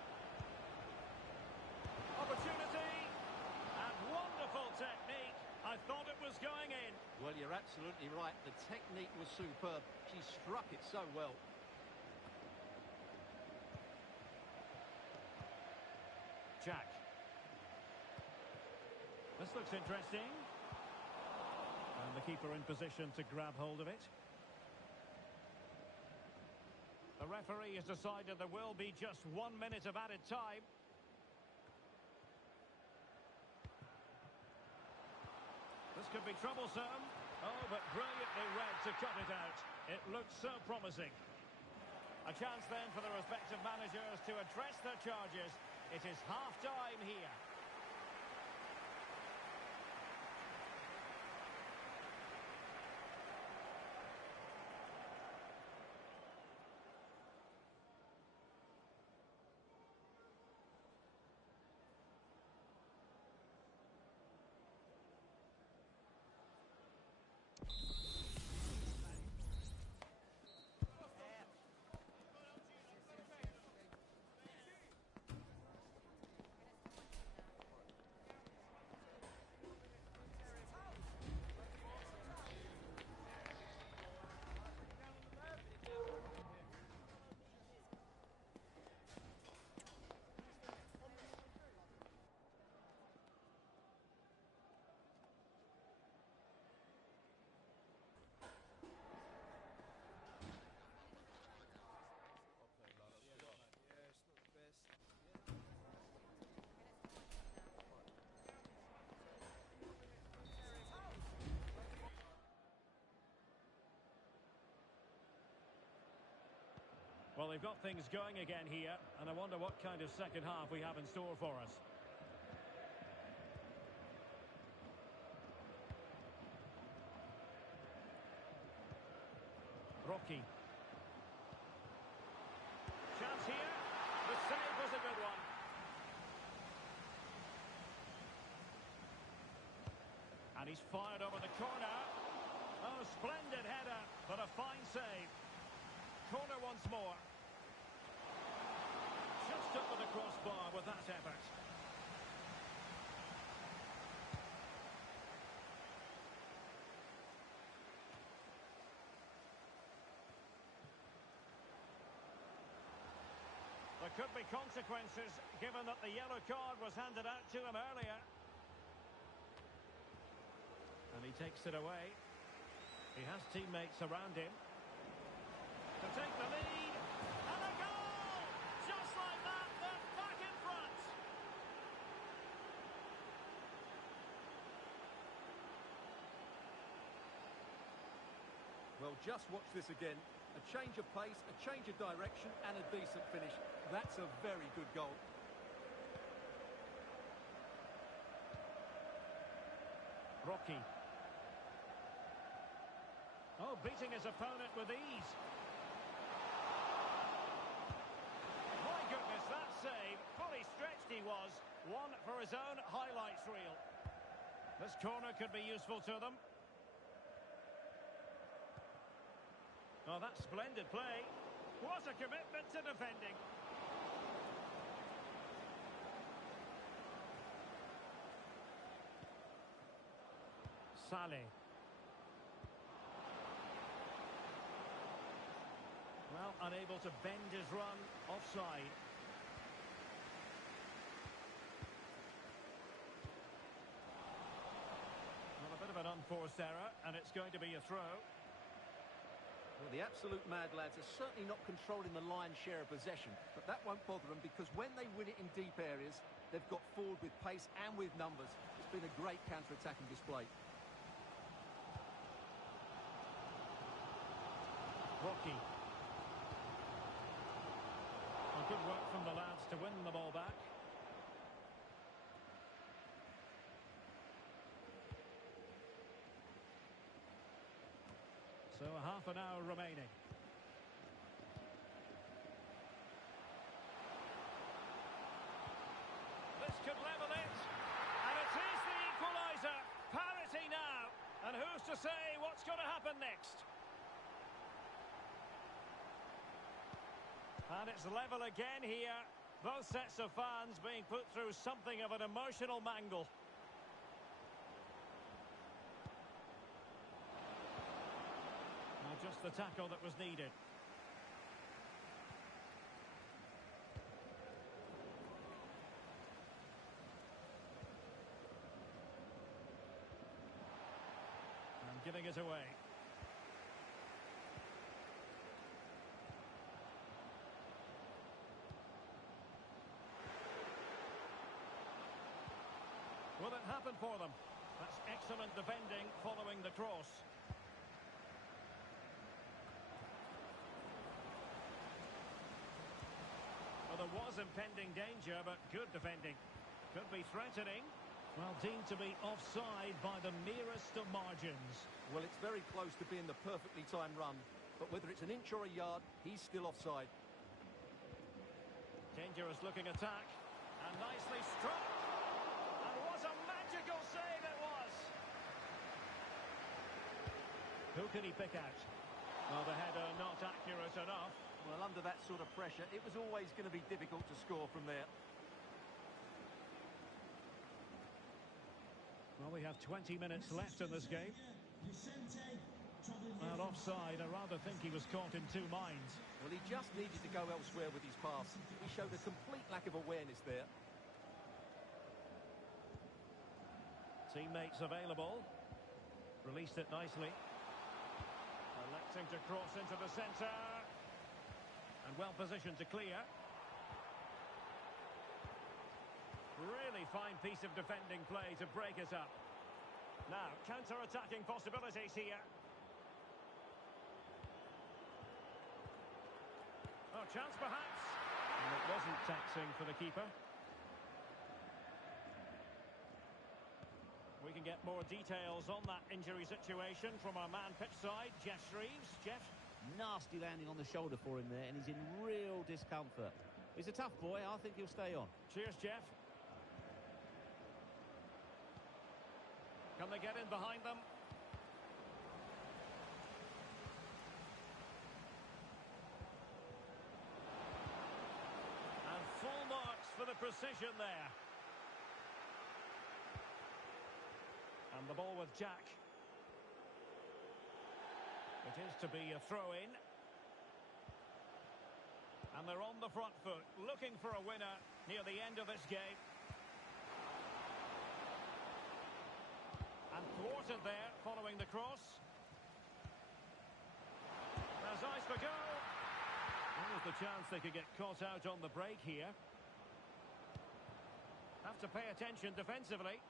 Opportunity. And wonderful technique. I thought it was going in. Well, you're absolutely right. The technique was superb. She struck it so well. Jack. This looks interesting. And the keeper in position to grab hold of it. The referee has decided there will be just 1 minute of added time. This could be troublesome. Oh, but brilliantly read to cut it out. It looks so promising. A chance then for the respective managers to address their charges. It is half-time here. Well, they've got things going again here, and I wonder what kind of second half we have in store for us. Rocky. Chance here. The save was a good one. And he's fired over the corner. Oh, splendid header, but a fine save. Corner once more. Just up with the crossbar with that effort. The Could be consequences, given that the yellow card was handed out to him earlier. And he takes it away. He has teammates around him. To take the lead. And a goal! Just like that, they're back in front. Well, just watch this again. A change of pace, a change of direction, and a decent finish. That's a very good goal. Rocky. Oh, beating his opponent with ease. My goodness, that save. Fully stretched he was. One for his own highlights reel. This corner could be useful to them. Oh, that's splendid play. What a commitment to defending. Saleh. Well, unable to bend his run. Offside. Well, a bit of an unforced error, and it's going to be a throw. Well, the absolute mad lads are certainly not controlling the lion's share of possession, but that won't bother them because when they win it in deep areas, they've got forward with pace and with numbers. It's been a great counter-attacking display. Rocky. Well, good work from the lads to win the ball back. So half an hour remaining. This could level it. And it is the equaliser. Parity now. And who's to say what's going to happen next? And it's level again here. Both sets of fans being put through something of an emotional mangle. Just the tackle that was needed. And giving it away. Will it happen for them? That's excellent defending following the cross. Well, there was impending danger, but good defending. Could be threatening. Well, deemed to be offside by the merest of margins. Well, it's very close to being the perfectly timed run, but whether it's an inch or a yard, he's still offside. Dangerous looking attack. And nicely struck. And what a magical save it was. Who can he pick out? Well, the header not accurate enough. Well, under that sort of pressure, it was always going to be difficult to score from there. Well, we have 20 minutes left in this game. Well, offside, I rather think he was caught in two minds. Well, he just needed to go elsewhere with his pass. He showed a complete lack of awareness there. Teammates available. Released it nicely. Electing to cross into the centre. And well positioned to clear. Really fine piece of defending play to break it up. Now, counter-attacking possibilities here. Oh, chance perhaps. And it wasn't taxing for the keeper. We can get more details on that injury situation from our man pitch side, Jeff Shreves. Jeff? Nasty landing on the shoulder for him there, and he's in real discomfort. He's a tough boy. I think he'll stay on. Cheers, Jeff. Can they get in behind them? And full marks for the precision there. And the ball with Jack. It is to be a throw-in. And they're on the front foot, looking for a winner near the end of this game. And thwarted there, following the cross. There's eyes for goal. There was the chance they could get caught out on the break here. Have to pay attention defensively.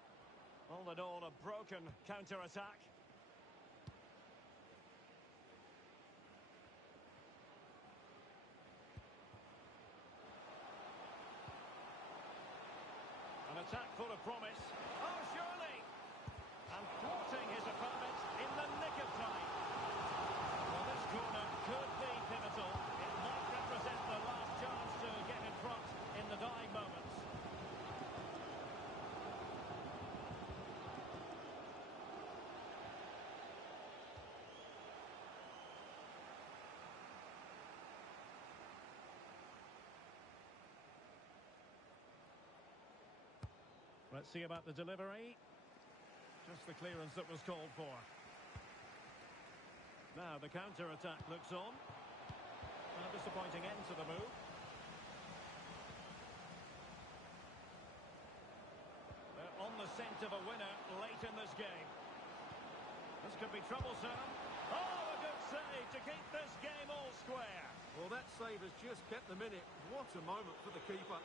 All in all, a broken counter-attack. An attack full of promise. Oh, surely! And thwarting his opponent in the nick of time. Well, this corner could be pivotal. It might represent the last chance to get in front in the dying moments. Let's see about the delivery. Just the clearance that was called for. Now the counter-attack looks on. A disappointing end to the move. They're on the scent of a winner late in this game. This could be troublesome. Oh, a good save to keep this game all square. Well, that save has just kept them in it. What a moment for the keeper.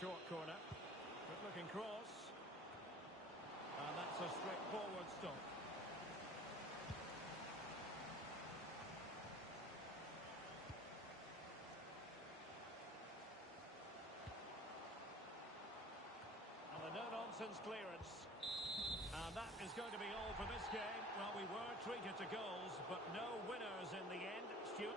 Short corner, good looking cross, and that's a straightforward stop. And the no-nonsense clearance. And that is going to be all for this game. Well, we were treated to goals, but no winners in the end. Stuart?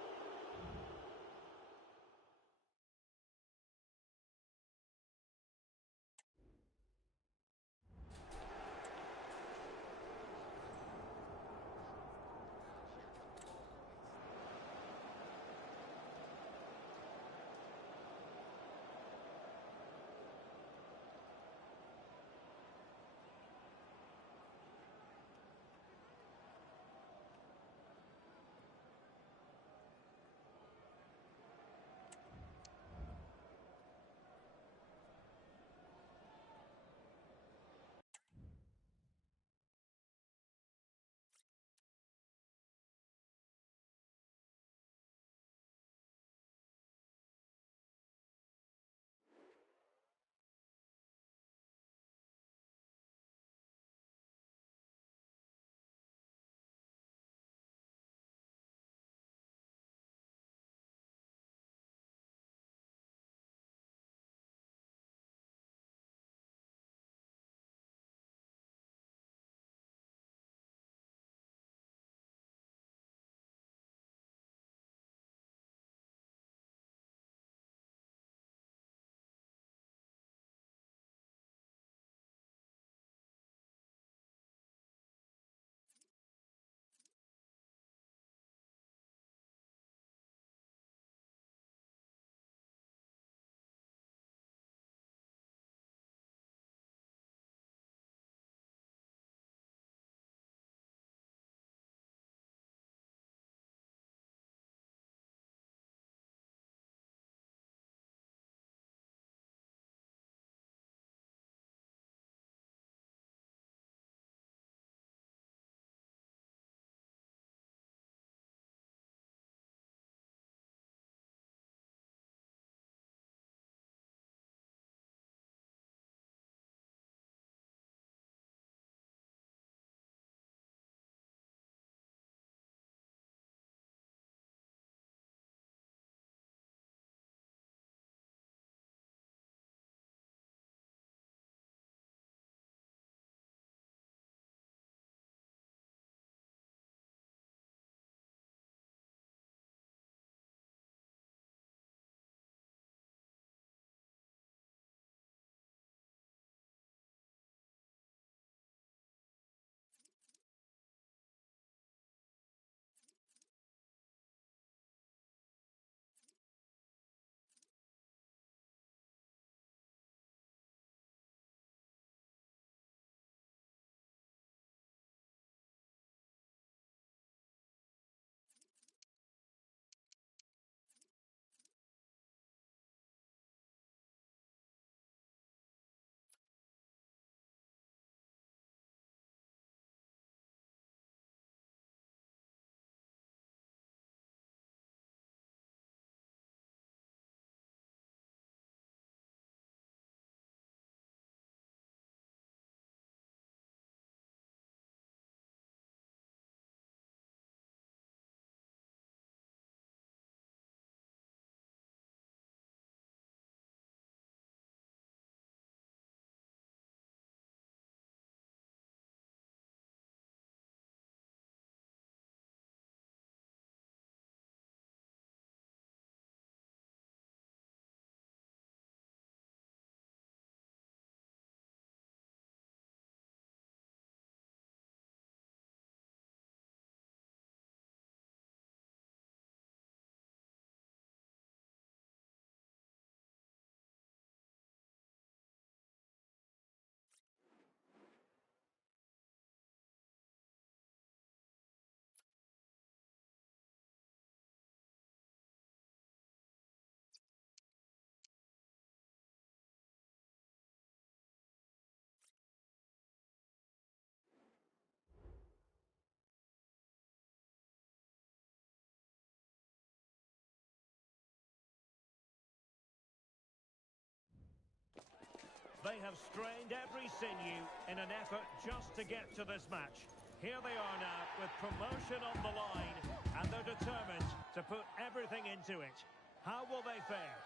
They have strained every sinew in an effort just to get to this match. Here they are now with promotion on the line, and they're determined to put everything into it. How will they fare?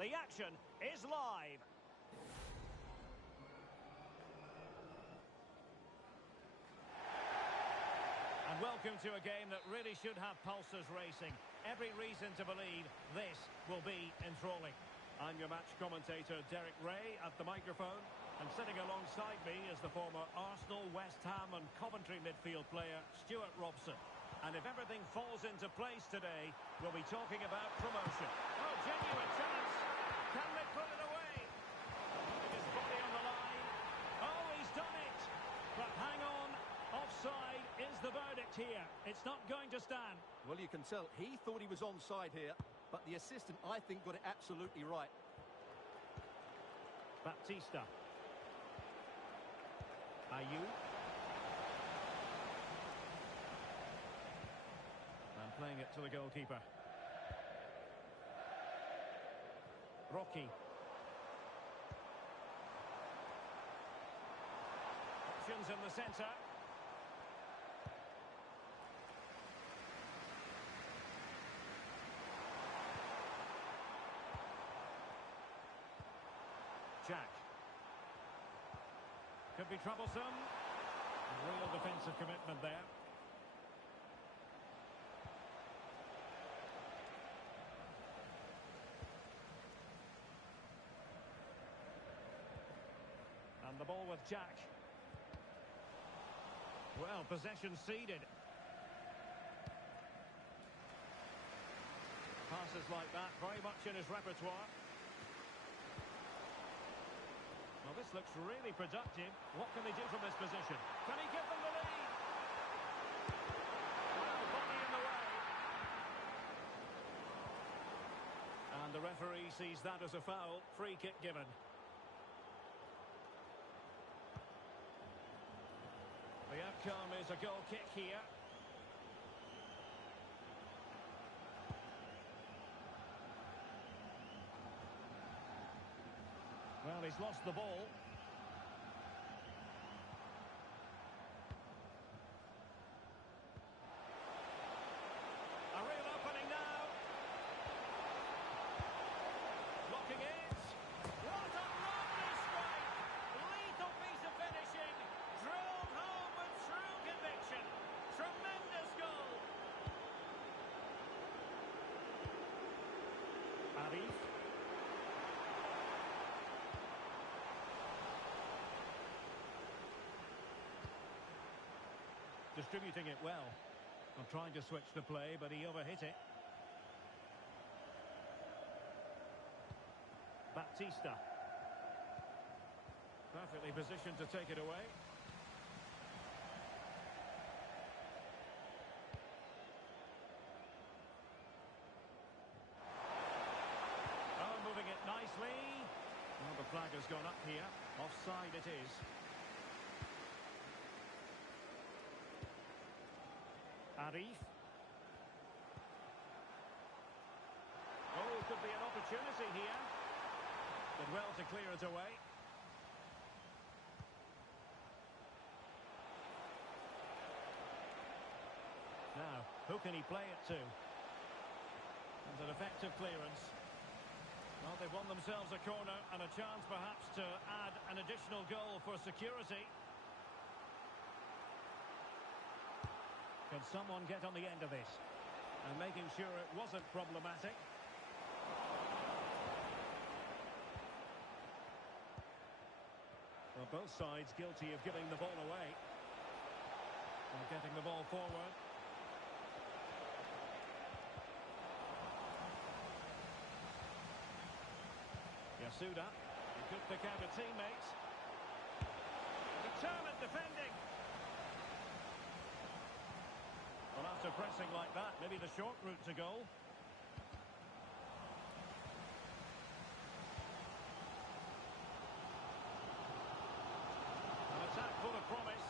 The action is live. And welcome to a game that really should have pulses racing. Every reason to believe this will be enthralling. I'm your match commentator, Derek Ray, at the microphone. And sitting alongside me is the former Arsenal, West Ham and Coventry midfield player, Stuart Robson. And if everything falls into place today, we'll be talking about promotion. Oh, genuine chance. Can they put it away? Putting his body on the line. Oh, he's done it. But hang on. Offside is the verdict here. It's not going to stand. Well, you can tell he thought he was onside here, but the assistant, I think, got it absolutely right. Baptista. Ayew. And playing it to the goalkeeper. Rocky. Options in the centre. Jack. Could be troublesome. Real defensive commitment there. And the ball with Jack. Well, possession ceded. Passes like that, very much in his repertoire. Well, this looks really productive. What can they do from this position? Can he give them the lead? Well, body in the way. And the referee sees that as a foul. Free kick given. The outcome is a goal kick here. Well, he's lost the ball. A real opening now. Blocking it. What a lovely strike. Lethal piece of finishing. Drilled home with true conviction. Tremendous goal. Arif. Distributing it well. I'm trying to switch the play, but he overhit it. Baptista. Perfectly positioned to take it away. Oh, moving it nicely. Well, the flag has gone up here. Offside it is. Arif. Oh, could be an opportunity here. Did well to clear it away. Now, who can he play it to? And an effective clearance. Well, they've won themselves a corner and a chance perhaps to add an additional goal for security. Can someone get on the end of this? And making sure it wasn't problematic. Well, both sides guilty of giving the ball away. And getting the ball forward. Yasuda. He could pick out a teammate. Determined defending. Well, after pressing like that, maybe the short route to goal. An attack full of promise.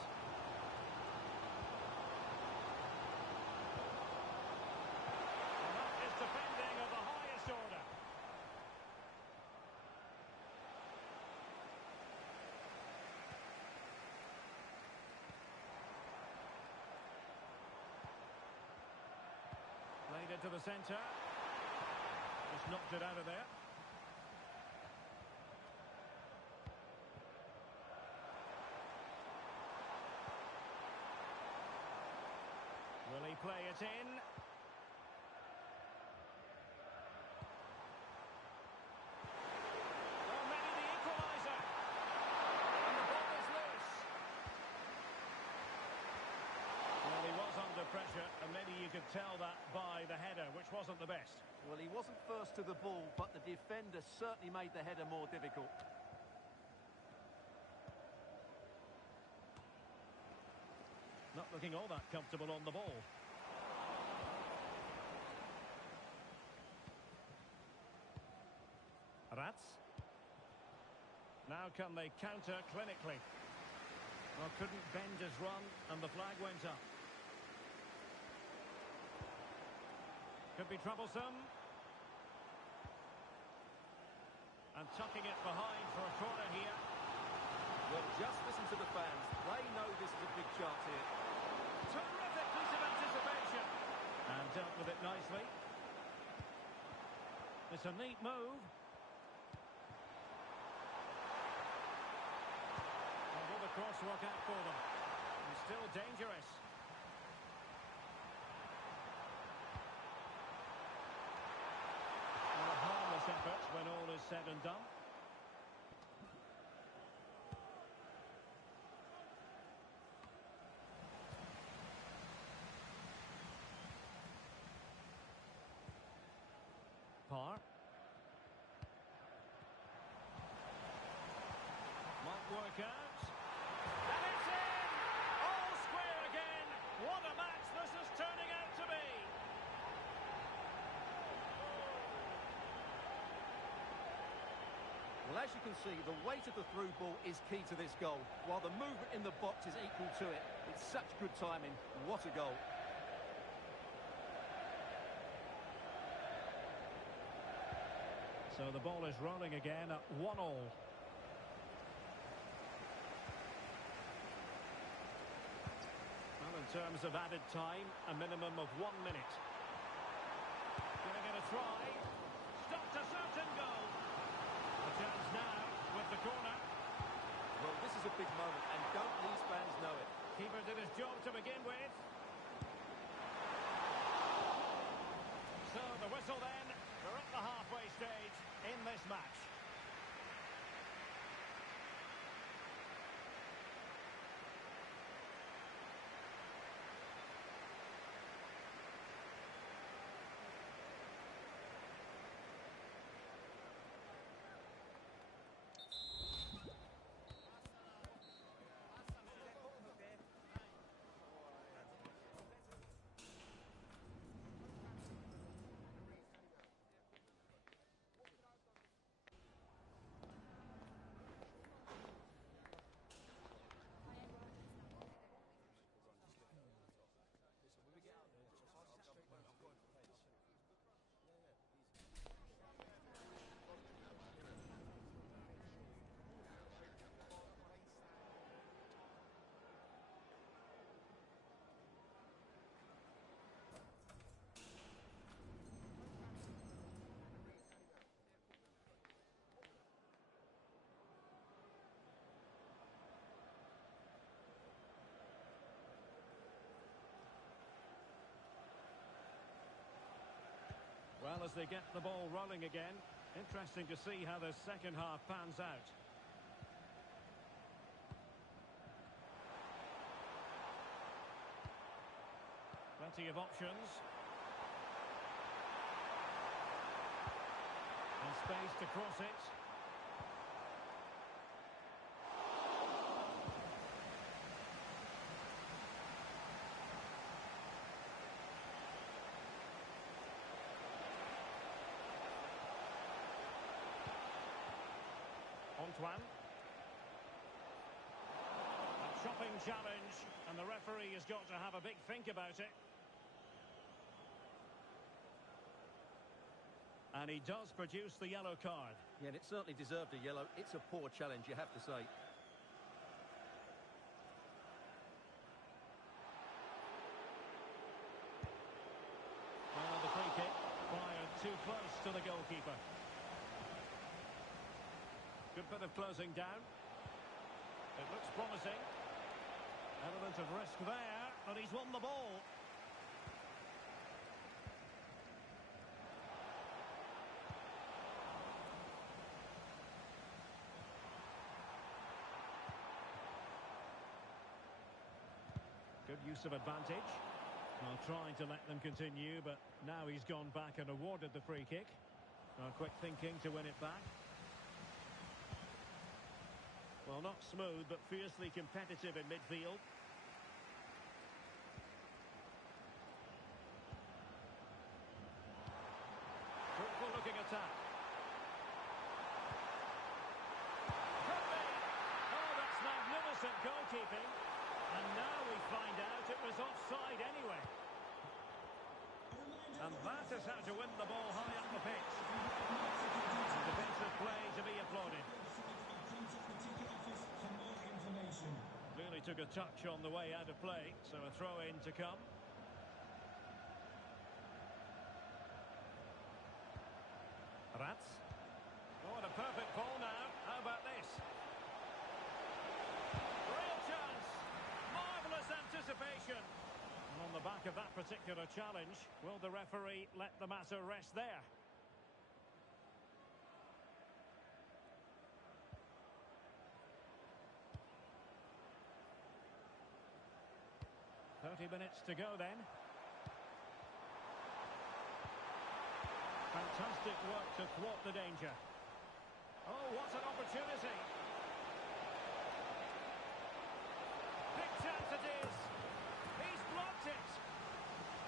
And that is defending of the highest order. into the centre. Just knocked it out of there. Will he play it in? Oh, maybe the equaliser. And the ball is loose. Well, he was under pressure, and maybe you could tell that by the header, which wasn't the best. Well, he wasn't first to the ball, but the defender certainly made the header more difficult. Not looking all that comfortable on the ball. Rats. Now can they counter clinically? Well, couldn't bend his run, and the flag went up. Could be troublesome. And tucking it behind for a corner here. Well, just listen to the fans. They know this is a big chance here. Terrific piece of anticipation. And dealt with it nicely. It's a neat move. And will the cross work out for them? And still dangerous. And a harmless effort when all is said and done. Parr. Might work out. And it's in! All square again! What a match this is turning out to be! Well, as you can see, the weight of the through ball is key to this goal, while the movement in the box is equal to it. It's such good timing. What a goal. So the ball is rolling again at 1-1. Well, in terms of added time, a minimum of 1 minute. Giving it a try. Stopped a certain goal. A chance now with the corner. Well, this is a big moment, and don't these fans know it? Keeper did his job to begin with. So the whistle then. We're at the halfway stage in this match. Well, as they get the ball rolling again, interesting to see how the second half pans out. Plenty of options. And space to cross it. Antoine. A chopping challenge, and the referee has got to have a big think about it. And he does produce the yellow card. Yeah, and it certainly deserved a yellow. It's a poor challenge, you have to say. Well, the free close to the goalkeeper. Good bit of closing down. It looks promising. Element of risk there, but he's won the ball. Good use of advantage. Well, trying to let them continue, but now he's gone back and awarded the free kick. Well, quick thinking to win it back. Well, not smooth, but fiercely competitive in midfield. Fruitful looking attack. Could be. Oh, that's magnificent goalkeeping. And now we find out it was offside anyway. And that is how to win the ball high up the pitch. And defensive play to be applauded. Clearly took a touch on the way out of play, so a throw-in to come. Rats. Oh, what a perfect ball now. How about this? Real chance. Marvellous anticipation. And on the back of that particular challenge, will the referee let the matter rest there? Minutes to go then. Fantastic work to thwart the danger. Oh, what an opportunity. Big chance it is. He's blocked it.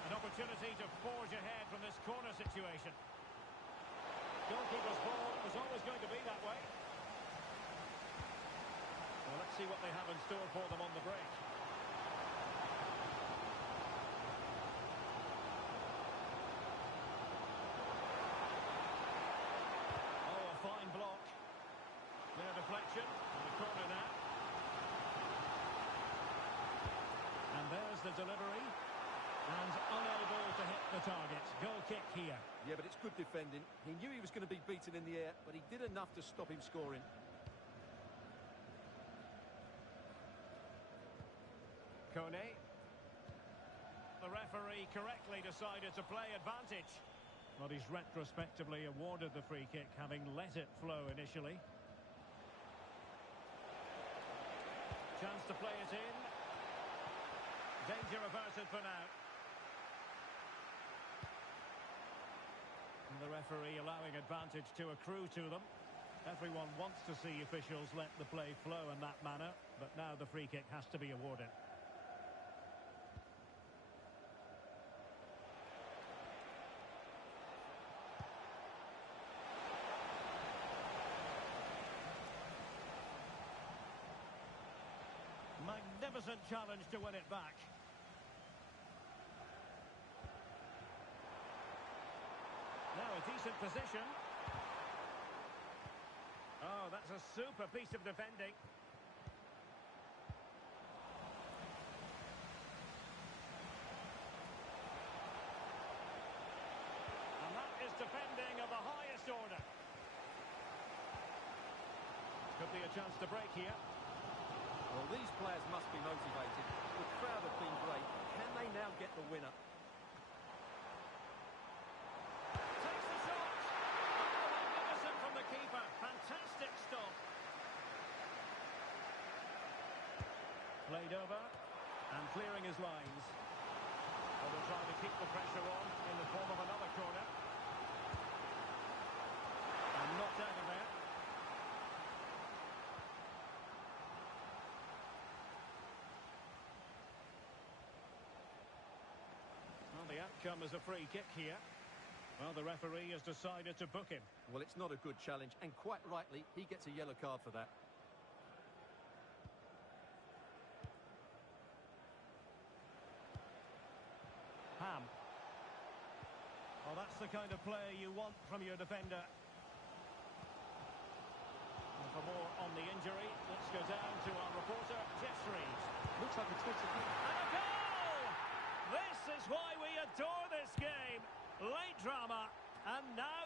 An opportunity to forge ahead from this corner situation. Goalkeeper's ball, it was always going to be that way. Well, let's see what they have in store for them on the break. Deflection in the corner now. And there's the delivery. And unable to hit the target. Goal kick here. Yeah, but it's good defending. He knew he was going to be beaten in the air, but he did enough to stop him scoring. Kone. The referee correctly decided to play advantage. But he's retrospectively awarded the free kick, having let it flow initially. Chance to play it in. Danger averted for now. And the referee allowing advantage to accrue to them. Everyone wants to see officials let the play flow in that manner, but now the free kick has to be awarded. Magnificent challenge to win it back. Now a decent position. Oh, that's a super piece of defending. And that is defending of the highest order. Could be a chance to break here. Well, these players must be motivated. The crowd have been great. Can they now get the winner? Takes the shot. Oh, magnificent from the keeper. Fantastic stop. Played over and clearing his lines. Well, they're trying to keep the pressure on in the form of another corner. And knocked out of there. The outcome is a free kick here. Well, the referee has decided to book him. Well, it's not a good challenge, and quite rightly, he gets a yellow card for that. Ham. Well, that's the kind of play you want from your defender. And for more on the injury, let's go down to our reporter, Jeff Reeves. Looks like a twist of him. And a goal! This is why we adore this game. Late drama, and now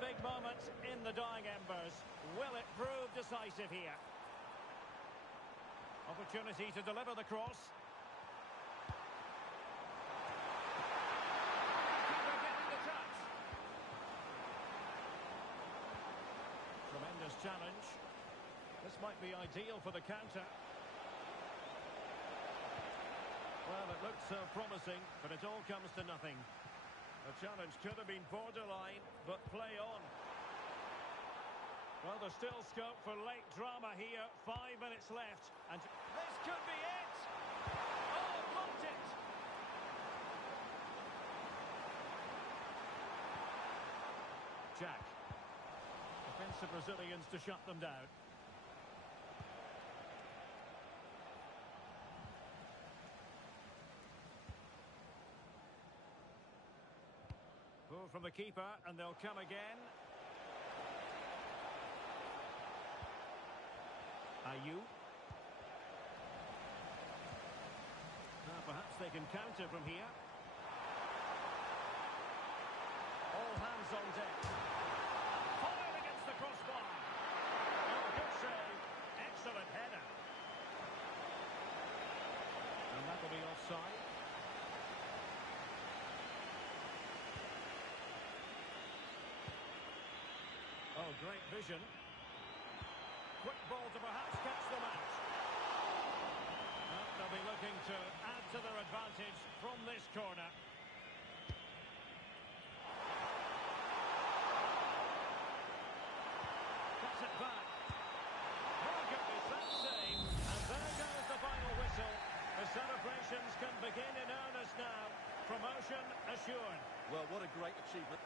big moment in the dying embers. Will it prove decisive here? Opportunity to deliver the cross. Keeper getting the touch. Tremendous challenge. This might be ideal for the counter. Well, it looked so promising, but it all comes to nothing. The challenge could have been borderline, but play on. Well, there's still scope for late drama here. 5 minutes left. And this could be it! Oh, blocked it! Jack. Defensive Brazilians to shut them down. Pull from the keeper, and they'll come again. Ayew. Now perhaps they can counter from here. All hands on deck. Fire against the crossbar. Oh, good save. Excellent header. And that will be offside. Oh, great vision. Quick ball to perhaps catch them out. Well, they'll be looking to add to their advantage from this corner. Cuts it back. Oh, goodness, that's save. And there goes the final whistle. The celebrations can begin in earnest now. Promotion assured. Well, what a great achievement.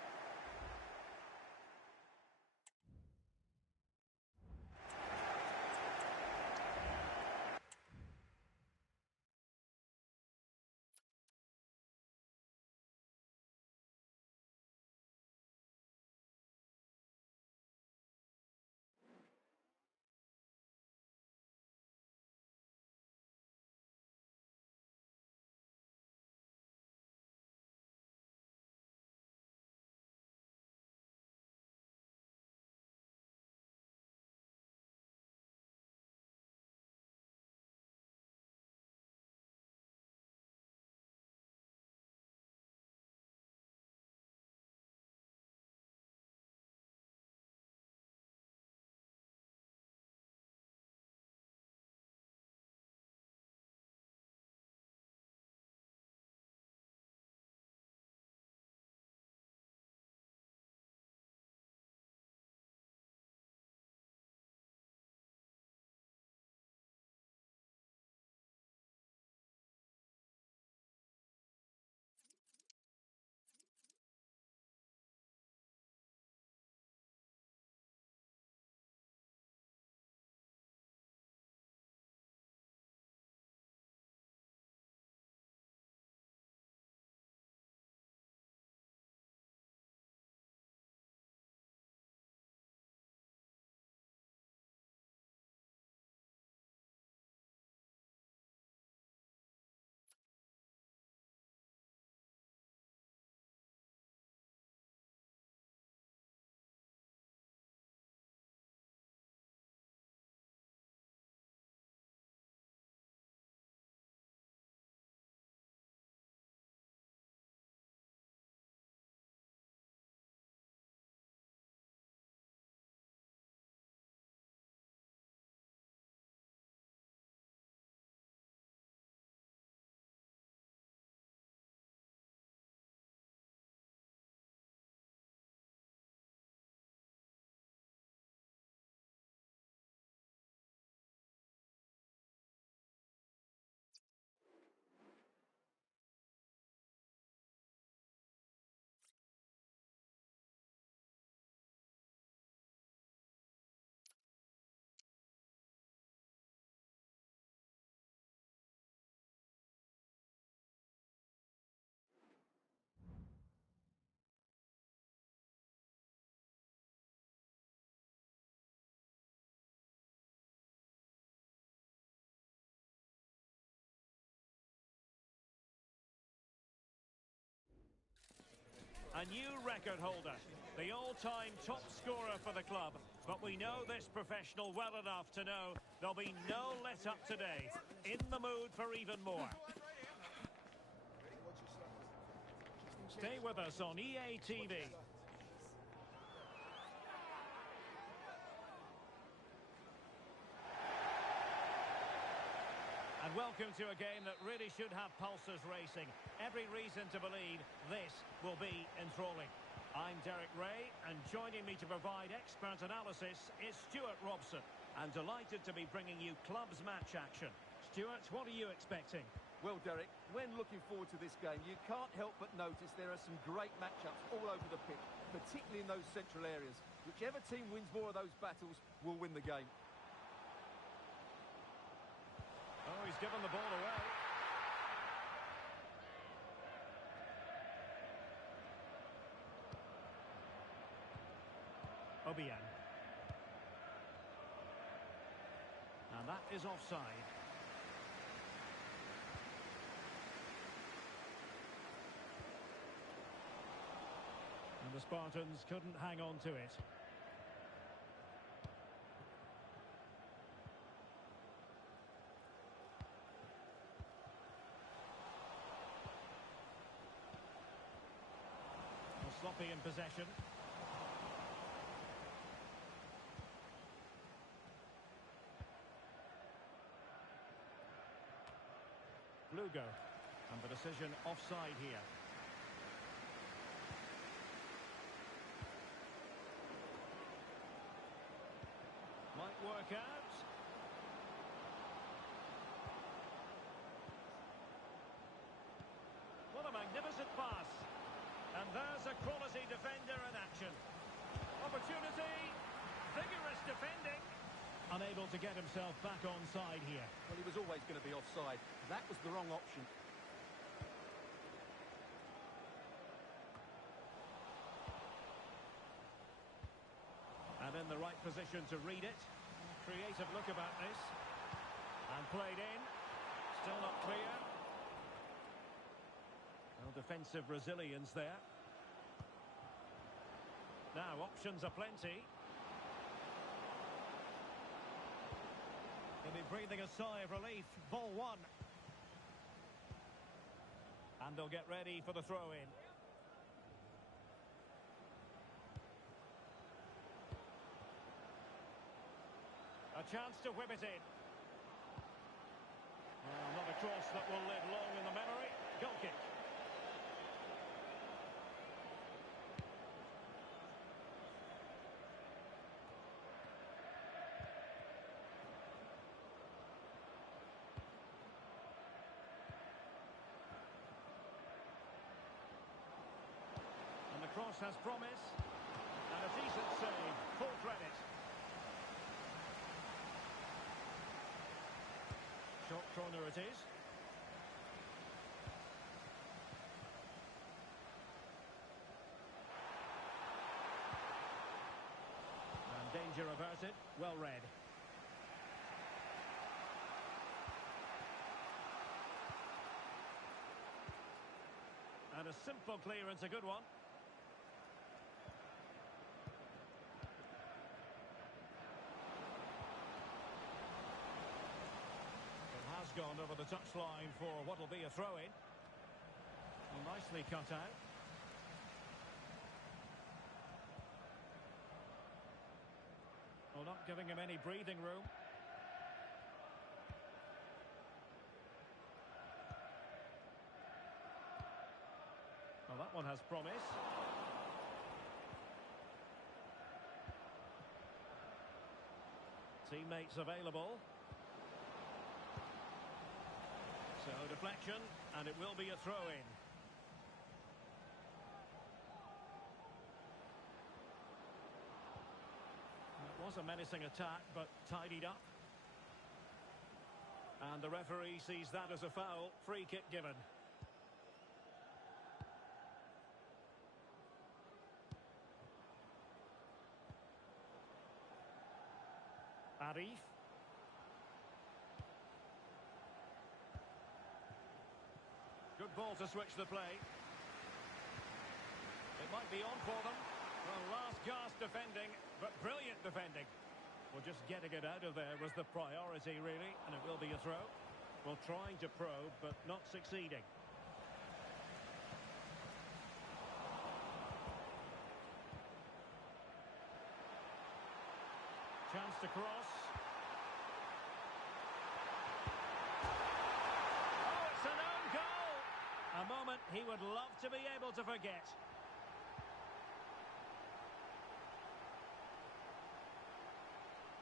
A new record holder, the all-time top scorer for the club. But we know this professional well enough to know there'll be no let-up today. In the mood for even more. Stay with us on EA TV. And welcome to a game that really should have pulses racing. Every reason to believe this will be enthralling. I'm Derek Ray, and joining me to provide expert analysis is Stuart Robson. I'm delighted to be bringing you clubs match action. Stuart, what are you expecting? Well, Derek, when looking forward to this game, you can't help but notice there are some great matchups all over the pitch, particularly in those central areas. Whichever team wins more of those battles will win the game. Oh, he's given the ball away. Obiang. And that is offside. And the Spartans couldn't hang on to it. Sloppy in possession. Lugo. And the decision offside here. Might work out. What a magnificent pass. And there's a quality defender in action. Opportunity. Vigorous defending. Unable to get himself back onside here. Well, he was always going to be offside. That was the wrong option. And in the right position to read it. Creative look about this. And played in. Still not clear. Defensive resilience there. Now options are plenty. He'll be breathing a sigh of relief. Ball one. And they'll get ready for the throw-in. A chance to whip it in. Well, not a cross that will live long in the memory. Goal kick. Cross has promise, and a decent save, full credit. Short corner it is. And danger averted, well read. And a simple clearance, a good one. Gone over the touchline for what will be a throw-in. Well, nicely cut out. Well, not giving him any breathing room. Well, that one has promise. Teammates available. So deflection, and it will be a throw-in. It was a menacing attack, but tidied up. And the referee sees that as a foul. Free kick given. Arif. Good ball to switch the play. It might be on for them. Well, last gasp defending, but brilliant defending. Well, just getting it out of there was the priority, really, and it will be a throw. Well, trying to probe, but not succeeding. Chance to cross. Oh, it's an own goal! A moment he would love to be able to forget.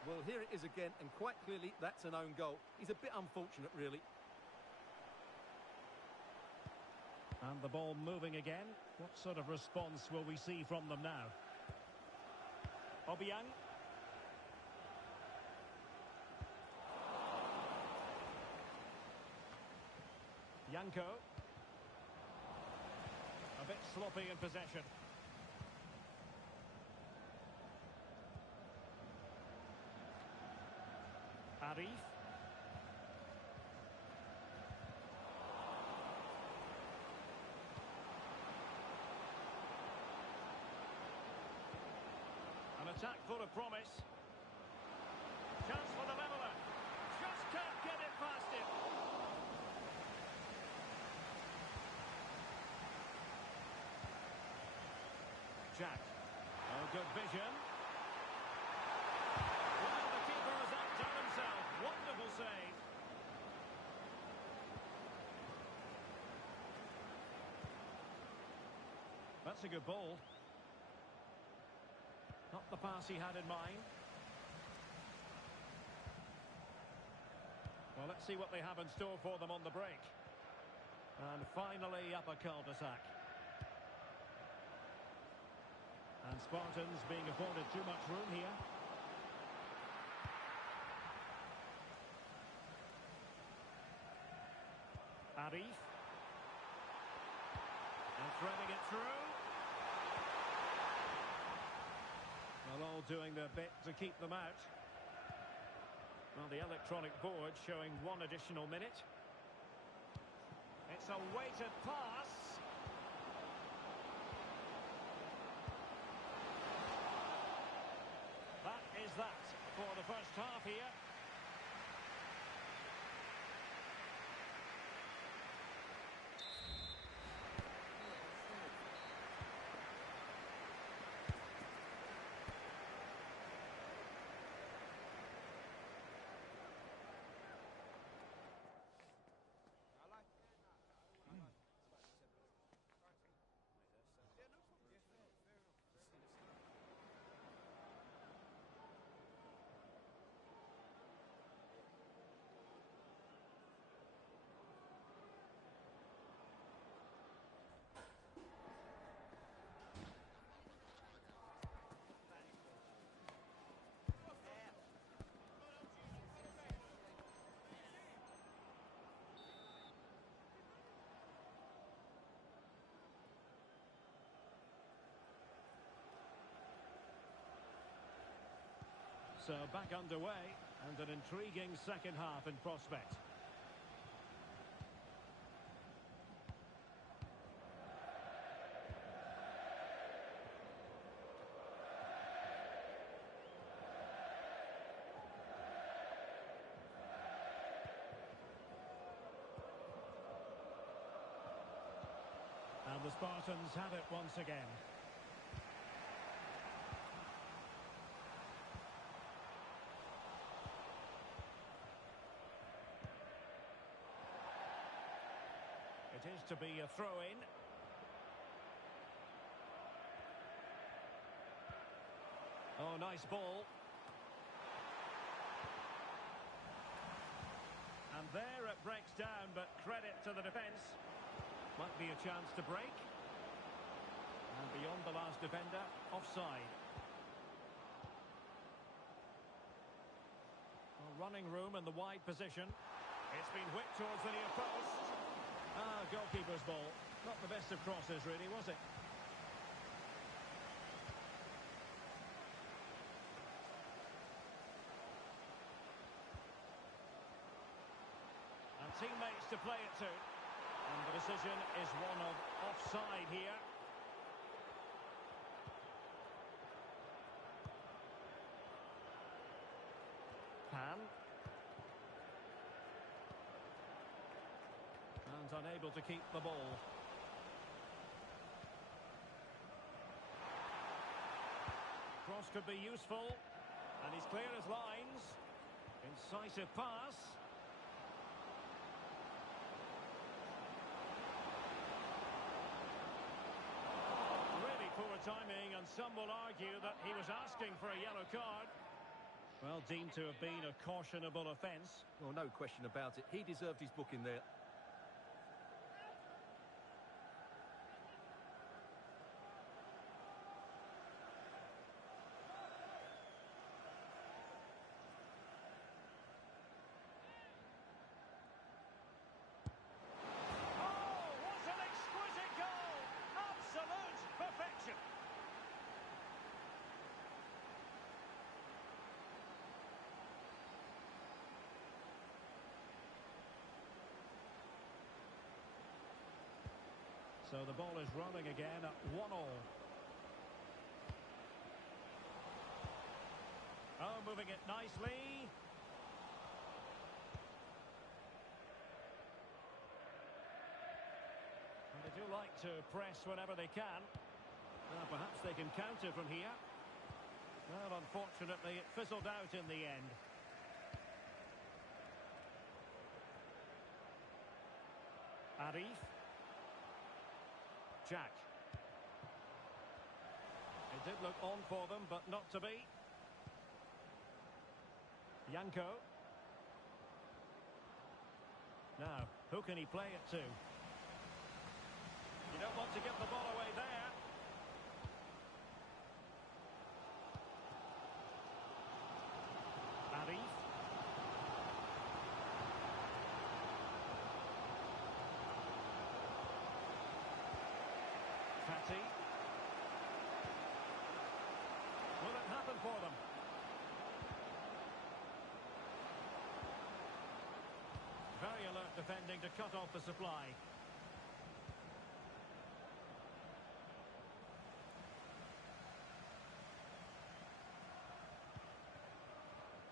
Well, here it is again, and quite clearly that's an own goal. He's a bit unfortunate, really. And the ball moving again. What sort of response will we see from them now? Obiang. Yanko. A bit sloppy in possession. Arif. An attack full of promise. Chance for the leveller. Just can't get it past him. Jack. Oh, good vision. Well, the keeper has outdone himself. Wonderful save. That's a good ball. Not the pass he had in mind. Well, let's see what they have in store for them on the break. And finally up a cul-de-sac. And Spartans being afforded too much room here. Arif. And threading it through. Well, all doing their bit to keep them out. Well, the electronic board showing 1 additional minute. It's a weighted pass. That is that for the first half here. So back underway, and an intriguing second half in prospect. And the Spartans have it once again. It is to be a throw-in. Oh, nice ball. And there it breaks down, but credit to the defence. Might be a chance to break. And beyond the last defender, offside. Well, running room in the wide position. It's been whipped towards the near post. Ah, goalkeeper's ball. Not the best of crosses, really, was it? And teammates to play it to. And the decision is one of offside here. unable to keep the ball. Cross could be useful, and he's clear as lines. Incisive pass. Really poor timing, and some will argue that he was asking for a yellow card. Well, deemed to have been a cautionable offence. Well, no question about it. He deserved his booking there. Oh, what an exquisite goal! Absolute perfection. So the ball is rolling again at 1-1. Oh, moving it nicely. And they do like to press whenever they can. Well, perhaps they can counter from here. Well, unfortunately, it fizzled out in the end. Arif. Jack. It did look on for them, but not to be. Yanko. Now, who can he play it to? You don't want to give the ball away there. Arif. Fatty. Will it happen for them? Very alert defending to cut off the supply.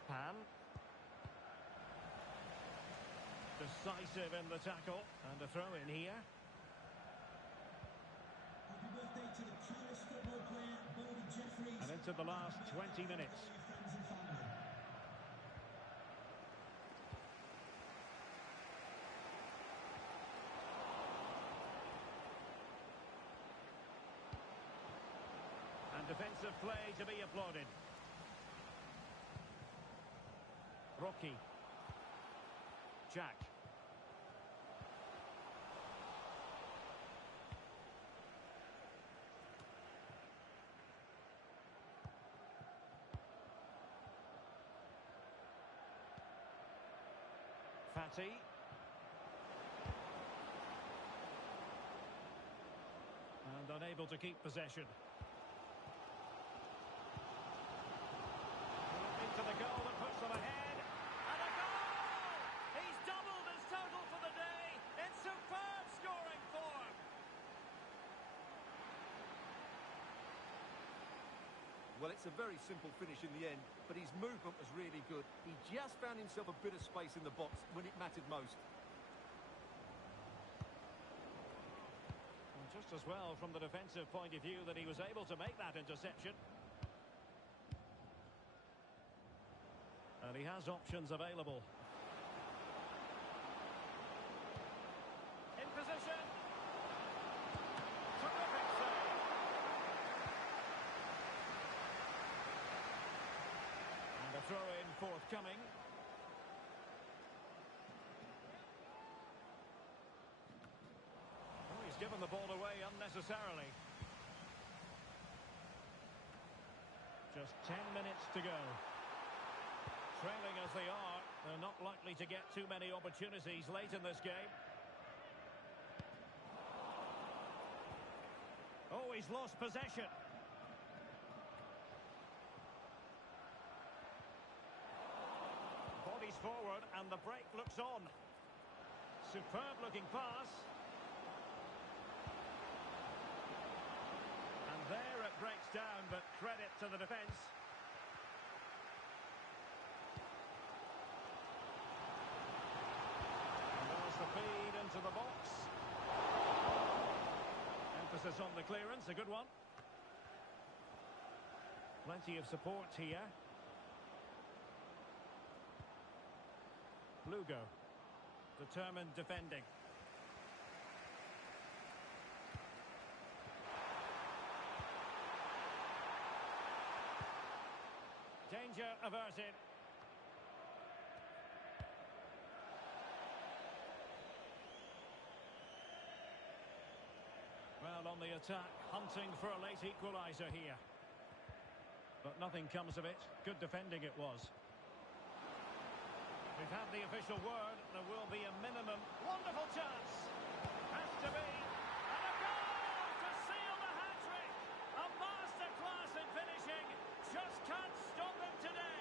Pan. Decisive in the tackle. And a throw in here. Happy birthday to the coolest football player, Bodie Jeffries. And into the last 20 minutes. All your friends and family. And defensive play to be applauded. Rocky. Jack. Fatty. And unable to keep possession. Into the goal that puts them ahead. And a goal! He's doubled his total for the day in superb scoring form. Well, it's a very simple finish in the end, but his movement was really good. He just found himself a bit of space in the box when it mattered most. And just as well from the defensive point of view that he was able to make that interception. And he has options available. In position. Terrific save. And a throw-in forthcoming. Oh, he's given the ball away unnecessarily. Just 10 minutes to go. Trailing as they are, they're not likely to get too many opportunities late in this game. Oh, he's lost possession. Bodies forward and the break looks on. Superb looking pass. And there it breaks down, but credit to the defence. The feed into the box. emphasis on the clearance, a good one. Plenty of support here. Lugo. Determined defending. Danger averted. Well, on the attack, hunting for a late equaliser here. But nothing comes of it. Good defending it was. We've had the official word. There will be a minimum. Wonderful chance. Has to be. And a goal to seal the hat-trick. A masterclass in finishing. Just can't stop him today.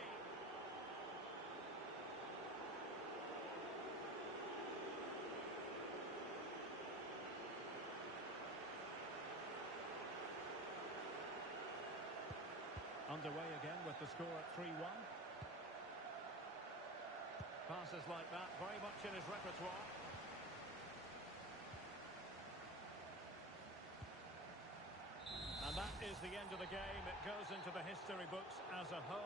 Underway again with the score at 3-1. Passes like that, very much in his repertoire. And that is the end of the game. It goes into the history books as a home